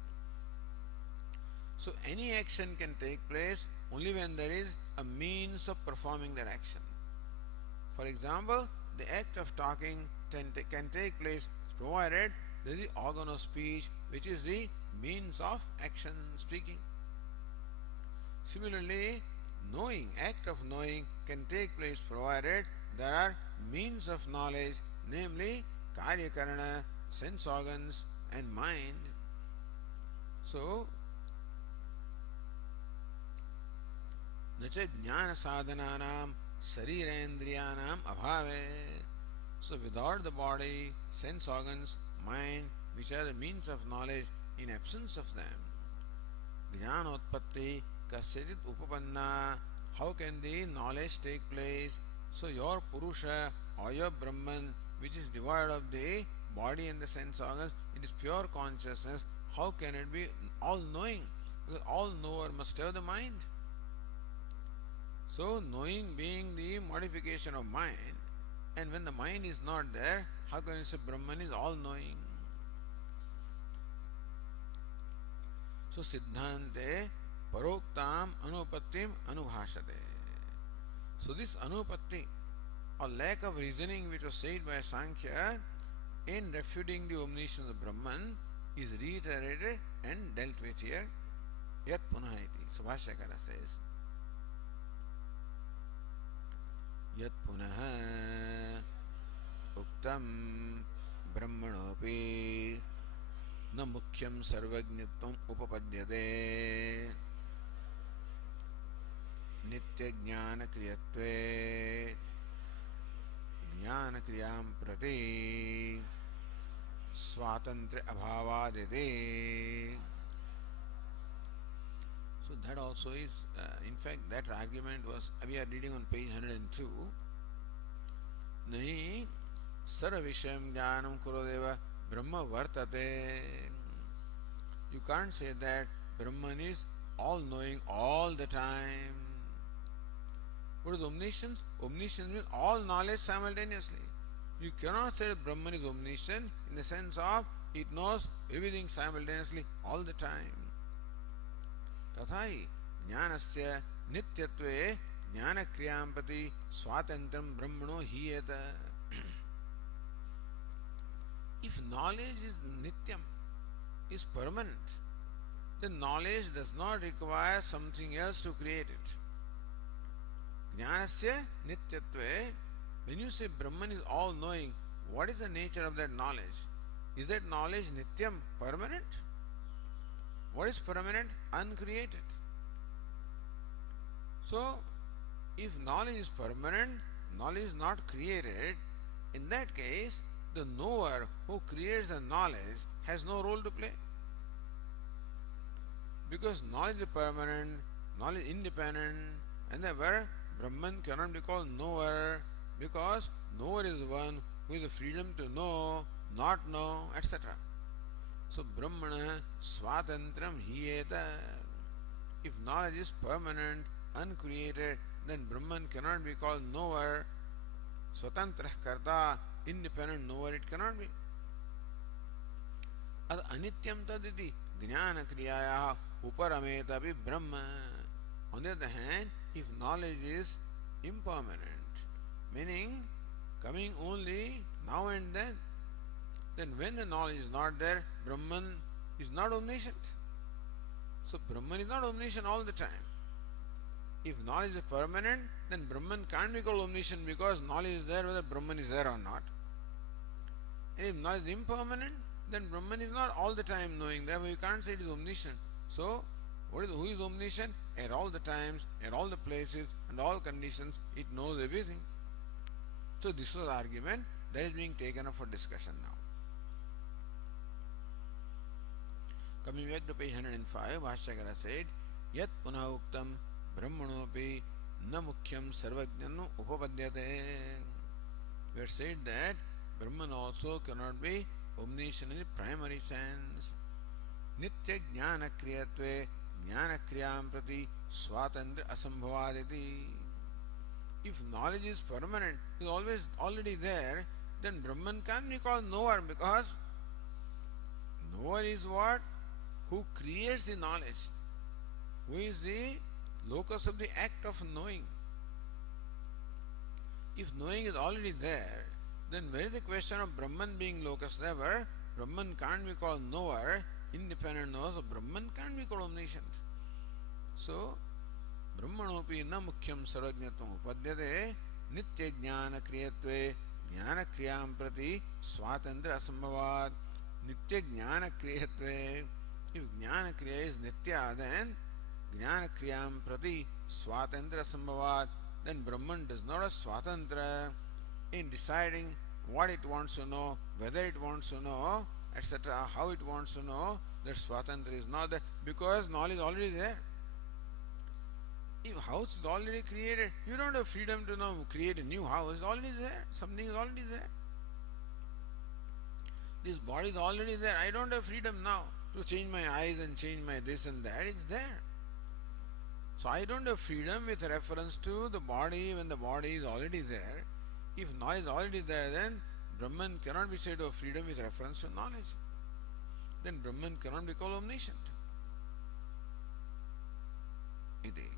So any action can take place only when there is a means of performing that action. For example, the act of talking can take place provided there is the organ of speech which is the means of action, speaking. Similarly, knowing, act of knowing can take place provided there are means of knowledge, namely karya karana, sense organs and mind. So, न च ज्ञान साधनानां शरीरेन्द्रियाणाम् अभावे. So without the body, sense organs, mind, which are the means of knowledge, in absence of them, jnanotpatti kasyajit upapanna, how can the knowledge take place? So your Purusha or your Brahman, which is devoid of the body and the sense organs, it is pure consciousness. How can it be all-knowing? Because all-knower must have the mind. So knowing being the modification of mind, and when the mind is not there, how can you say Brahman is all-knowing? So Siddhante paroktam anupattim anubhashate. So this anupatti or lack of reasoning which was said by Sankhya in refuting the omniscience of Brahman is reiterated and dealt with here. Yat punah iti. So Bhashyakara says, यत् पुनः उक्तं ब्रह्मणोऽपि न मुख्यं सर्वज्ञत्वम् उपपद्यते नित्यज्ञानक्रियत्वे ज्ञानक्रियां प्रति स्वातन्त्र्य अभावादिति. So that also is, in fact, that argument was, we are reading on page 102. Nahi sarva vishayam jnanam kurodeva brahma vartate. You can't say that Brahman is all-knowing all the time. What is omniscience? Omniscience means all knowledge simultaneously. You cannot say that Brahman is omniscient in the sense of it knows everything simultaneously all the time. तथा ही ज्ञानस्य नित्यत्वे ज्ञानक्रियां प्रति स्वातन्त्र्यं ब्रह्मणो हीयेत. If knowledge is nityam, is permanent, then knowledge does not require something else to create it. Jnanasya nityatve, when you say Brahman is all-knowing, what is the nature of that knowledge? Is that knowledge nityam, permanent? What is permanent? Uncreated. So, if knowledge is permanent, knowledge is not created, in that case, the knower who creates the knowledge has no role to play. Because knowledge is permanent, knowledge is independent, and therefore Brahman cannot be called knower, because knower is one who has the freedom to know, not know, etc. So Brahmana Swatantram Hiyeta. If knowledge is permanent, uncreated, then Brahman cannot be called knower. Swatantra Karta, independent knower, it cannot be. Ad anityam taditi jnana kriyayaha uparametapi Brahma. On the other hand, if knowledge is impermanent, meaning coming only now and then when the knowledge is not there, Brahman is not omniscient. So Brahman is not omniscient all the time. If knowledge is permanent, then Brahman can't be called omniscient because knowledge is there whether Brahman is there or not. And if knowledge is impermanent, then Brahman is not all the time knowing. Therefore, you can't say it is omniscient. So, who is omniscient? At all the times, at all the places, and all conditions, it knows everything. So, this was the argument that is being taken up for discussion now. Coming back to page 105, Bhashyakara said, Yat punah uktam brahmanopi na mukhyam sarvajnanu upapadyate. We had said that Brahman also cannot be omniscient in the primary sense. Nitya jnana kriyatve jnana kriyam prati swatantra asambhavaditi. If knowledge is permanent, is always already there, then Brahman can't be called knower because knower is what? Who creates the knowledge, who is the locus of the act of knowing. If knowing is already there, then where is the question of Brahman being locus? Never. Brahman can't be called knower, independent knower, so Brahman can't be called omniscient. So, Brahmanopi na mukhyam sarvajnatvam upadyate nitya jnana kriyatve jnana kriyam prati swatantra asambhavad. Nitya jnana kriyatve. If jnana kriya is nitya, then jnana kriyam prati swatantra asambhavad. Then Brahman does not have swatantra in deciding what it wants to know, whether it wants to know, etc., how it wants to know. That swatantra is not there because knowledge is already there. If house is already created, you don't have freedom to now create a new house. It's already there. Something is already there. This body is already there. I don't have freedom now to change my eyes and change my this and that. It's there. So I don't have freedom with reference to the body when the body is already there. If knowledge is already there, then Brahman cannot be said to have freedom with reference to knowledge. Then Brahman cannot be called omniscient. Iti.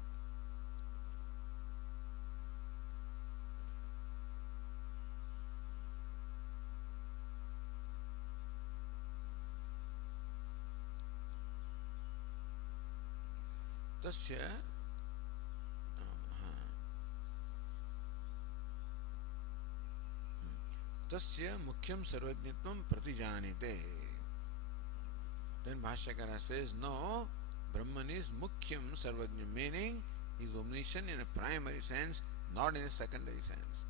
तस्य तस्य मुख्यम सर्वज्ञत्वम प्रतिजानीते. Then Bhashyakara says, no, Brahman is mukhyam sarvajna, meaning he is omniscient in a primary sense, not in a secondary sense.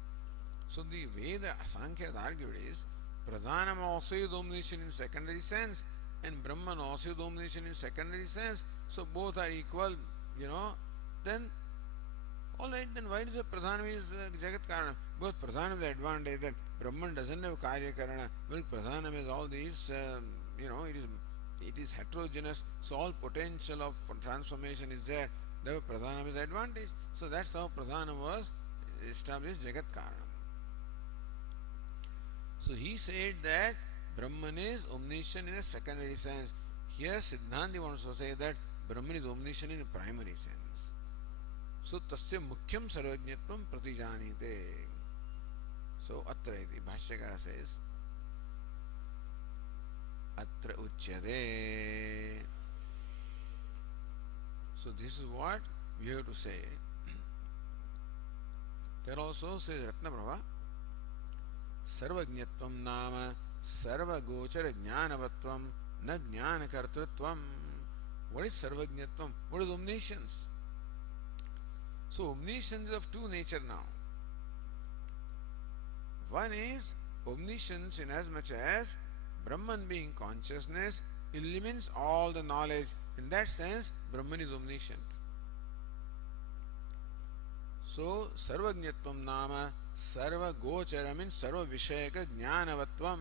So the way the Sankhya argued is, Pradhanam also is omniscient in secondary sense, and Brahman also is omniscient in secondary sense. So both are equal, then alright, then why does the Pradhanam is Jagat Karana? Because Pradhanam is the advantage that Brahman doesn't have Karya Karana. Well, Pradhanam is all these, it is heterogeneous, so all potential of transformation is there. Therefore, Pradhanam is the advantage. So that's how Pradhanam was established Jagat Karana. So he said that Brahman is omniscient in a secondary sense. Here Siddhanti wants to say that Brahman is omniscient in a primary sense. So tasya mukhyam sarvajnatvam pratijanite. So atra iti Bhashyakara says, atra uchyate. So this is what we have to say. There also says Ratnaprabha, sarvajnatvam nama sarvagochara jnanavatvam na jnanakartrutvam. What is sarvajnatvam? What is omniscience? So omniscience is of two nature now. One is omniscience in as much as Brahman being consciousness eliminates all the knowledge. In that sense, Brahman is omniscient. So sarvajnatvam nama sarva gochara means sarva vishayaka jnanavatvam.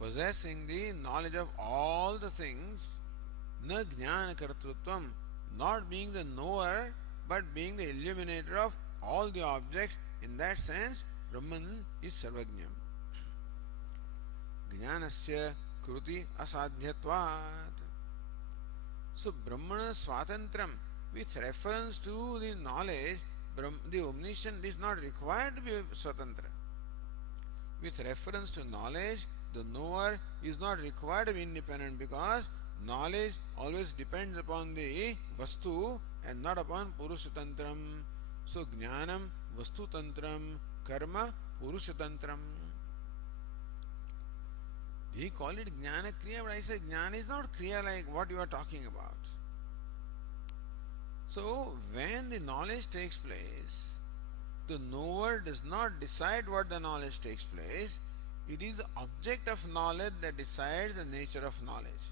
Possessing the knowledge of all the things, na jnanakartrutvam, not being the knower but being the illuminator of all the objects. In that sense, Brahman is sarvajñam. Jnanasya kruti asadhyatvat. So Brahmana swatantram, with reference to the knowledge, the omniscient is not required to be swatantra. With reference to knowledge, the knower is not required to be independent because knowledge always depends upon the Vastu and not upon Purusha Tantram. So Jnanam Vastu Tantram, Karma Purusha Tantram. They call it Jnana Kriya, but I say Jnana is not Kriya like what you are talking about. So when the knowledge takes place, the knower does not decide what the knowledge takes place. It is the object of knowledge that decides the nature of knowledge.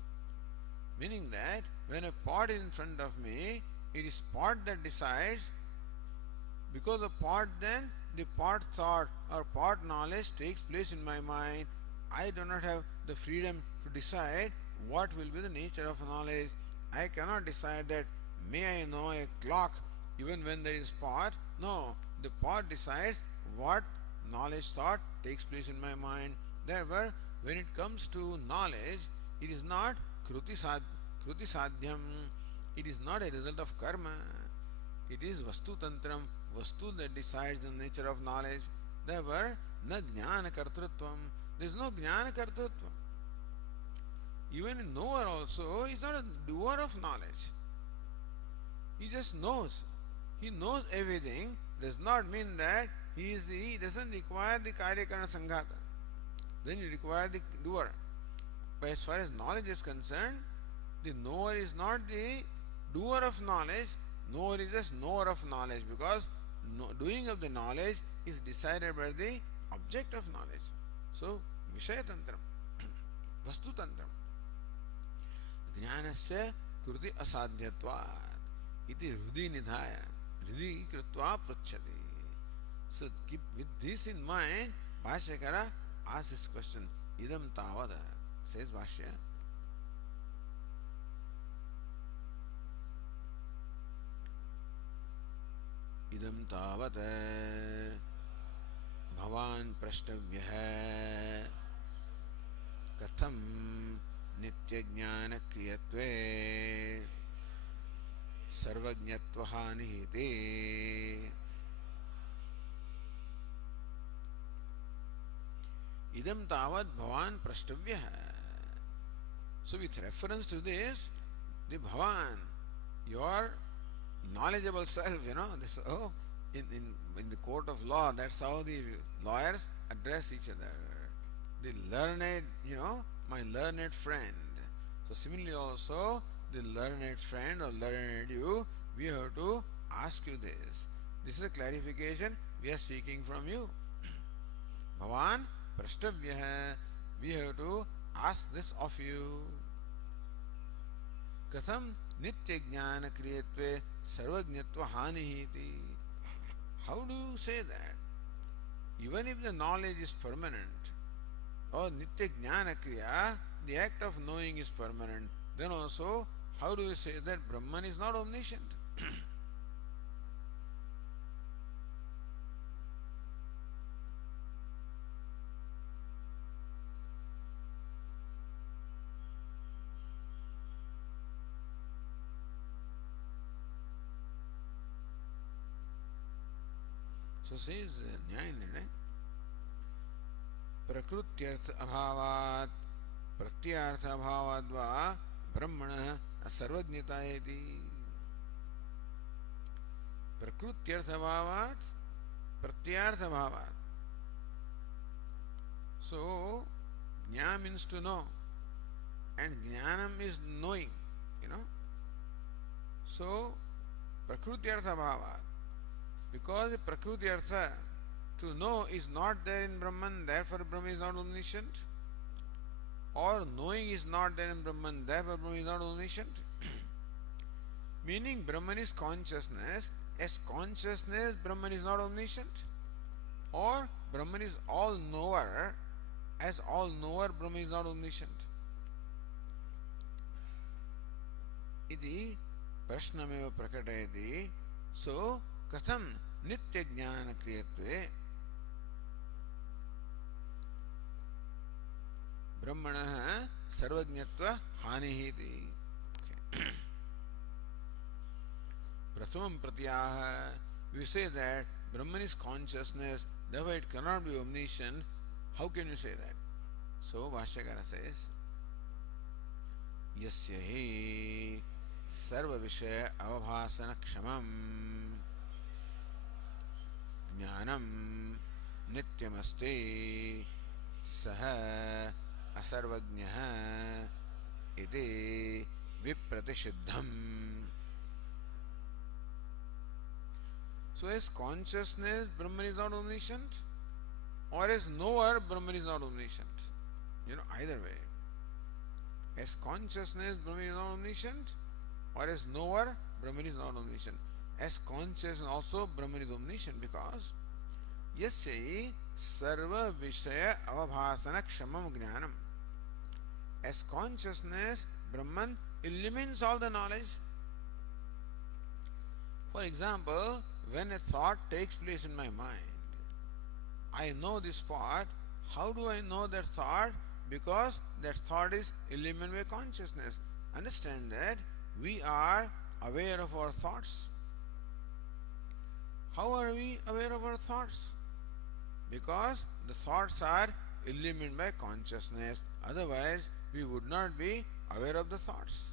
Meaning that when a pot is in front of me, it is pot that decides. Because of pot, then the pot thought or pot knowledge takes place in my mind. I do not have the freedom to decide what will be the nature of knowledge. I cannot decide that may I know a clock even when there is pot. No, the pot decides what knowledge thought takes place in my mind. Therefore, when it comes to knowledge, it is not kruti sadhyam. It is not a result of karma. It is vastu tantram, vastu that decides the nature of knowledge. Therefore, na jnana kartrutvam. There is no jnana kartrutvam. Even a knower also is not a doer of knowledge. He just knows. He knows everything. Does not mean that he doesn't require the karyakarana sanghata. Then you require the doer. But as far as knowledge is concerned, the knower is not the doer of knowledge. Knower is just knower of knowledge, because doing of the knowledge is decided by the object of knowledge. So, Vishaya Tantram, Vastu Tantram. Jnanasya Kruti Asadhyatvat iti Hrudi Nidhaya Hridi Krutva Prachati. So, keep with this in mind, Bhashyakara asks this question. Idam Tavada, says Bhashya. Idam Tavada Bhavan Prashtavyah Katham Nitya Jnana Kriyatve Sarvajñatva Hanihite. Idam Tavad Bhavan Prashtavyah. So with reference to this, the Bhavan, your knowledgeable self, this in the court of law, that's how the lawyers address each other. The learned, my learned friend. So similarly also, the learned friend or learned you, we have to ask you this. This is a clarification we are seeking from you. Bhavan Prashtavyah, we have to ask this of you. Katham Nitya Jnana Kriyatve Sarvajñatva Hanihiti. How do you say that? Even if the knowledge is permanent, or Nitya Jnana Kriya, the act of knowing is permanent, then also, how do you say that Brahman is not omniscient? So says Nyaya Prakrutyartha abhavat Pratyartha abhavadva Brahmana sarvajñatayeti. Prakrutyartha abhavat Pratyartha abhavat. So Jnana means to know, and Jnanam is knowing, So Prakrutyartha abhavat. Because the Prakruti Artha, to know, is not there in Brahman, therefore Brahman is not omniscient. Or knowing is not there in Brahman, therefore Brahman is not omniscient. Meaning Brahman is consciousness, as consciousness Brahman is not omniscient. Or Brahman is all knower, as all knower Brahman is not omniscient. Iti prashnameva prakatayati. So, Katham Nitya Jnana Kriyatve Brahmana Sarvajñatva Hanihiti. Prasamam Pratyaha. We say that Brahman is consciousness, therefore it cannot be omniscient. How can you say that? So Bhashyakara says, यस्य हि सर्व विषय अवभासन क्षमम ज्ञानम नित्यमस्ति सह असर्वज्ञः इति विप्रतिषिद्धम्. So as consciousness, Brahman is not omniscient, or as knower, Brahman is not omniscient. Either way. As consciousness, Brahman is not omniscient, or as knower, Brahman is not omniscient. As consciousness also, Brahman is omniscient because yasya sarva vishaya avabhasana kshamam jnanam. As consciousness, Brahman illumines all the knowledge. For example, when a thought takes place in my mind, I know this thought. How do I know that thought? Because that thought is illumined by consciousness. Understand that we are aware of our thoughts. How are we aware of our thoughts? Because the thoughts are illumined by consciousness. Otherwise, we would not be aware of the thoughts.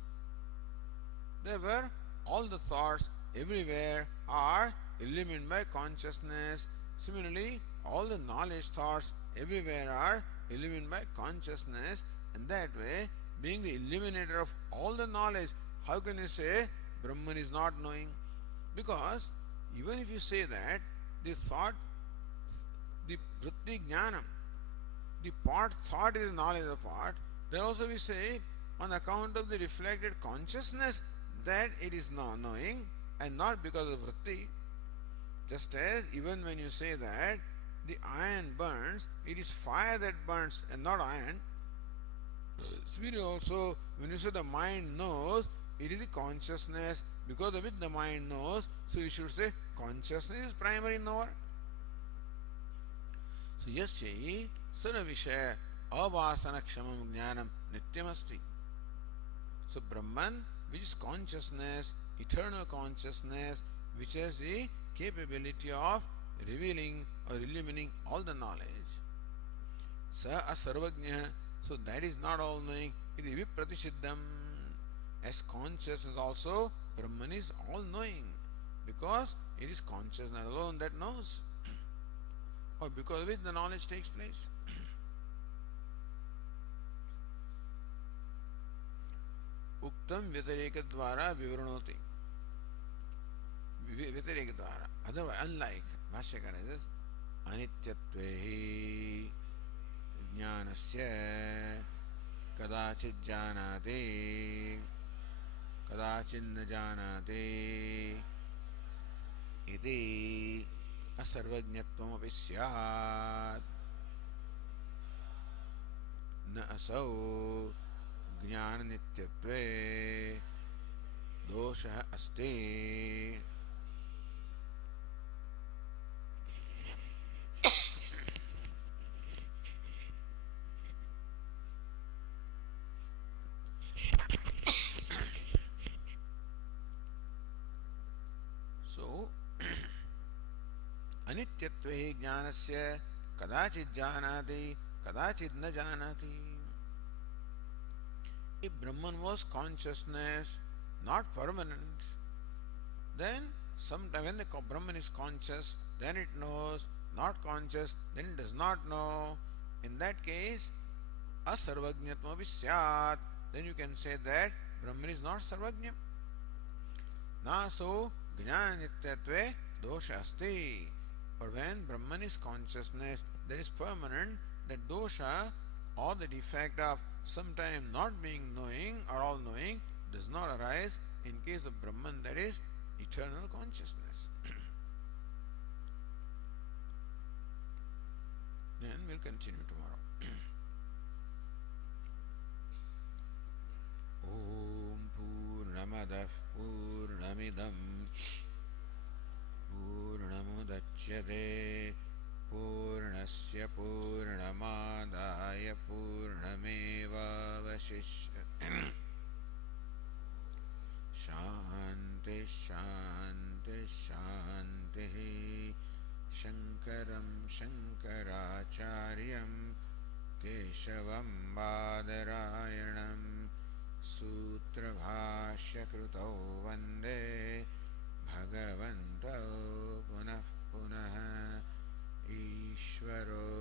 Therefore, all the thoughts everywhere are illumined by consciousness. Similarly, all the knowledge thoughts everywhere are illumined by consciousness, and that way, being the illuminator of all the knowledge, how can you say Brahman is not knowing? Because even if you say that the thought, the vritti jnanam, the part thought is knowledge of part, then also we say on account of the reflected consciousness that it is not knowing and not because of vritti. Just as even when you say that the iron burns, it is fire that burns and not iron. Similarly also, when you say the mind knows, it is the consciousness because of it the mind knows. So you should say consciousness is primary knower. So yasya sarva vishaya avasana kshamam jnanam nityamasti. So Brahman, which is consciousness, eternal consciousness, which has the capability of revealing or illumining all the knowledge. Sa asarvajna, so that is not all knowing, iti vipratishiddham. As consciousness also, Brahman is all knowing because it is consciousness alone that knows, or because of which the knowledge takes place. Uktam vyatireka dvara vivaranoti. Vyatireka dvara. Otherwise, unlike Bhashyakara says, anityatvehi jnanasya kadachit janati kadachit na janati iti asarvajñatvam api syat na asau ज्ञान नित्यत्वे दोषः अस्ति. So अनित्यत्वे हि ज्ञानस्य कदाचित् जानाति कदाचित् न जानाति. If Brahman was consciousness, not permanent, then sometime when the Brahman is conscious, then it knows, not conscious, then it does not know. In that case, asarvajñatvam api syat. Then you can say that Brahman is not sarvajña. Naso jnana nityatve dosha asti. But when Brahman is consciousness, that is permanent, that dosha or the defect of sometime not being knowing or all knowing does not arise in case of Brahman, that is eternal consciousness. Then we'll continue tomorrow. Om Purnamadah Purnamidam Purnamudachyate Purnasya Purnamadaya Purnamevavashishyate. Shanti Shanti Shanti. Shankaram Shankaracharyam Keshavam Badarayanam Su कृतौ वन्दे भगवन्तौ पुनः पुनः ईश्वरो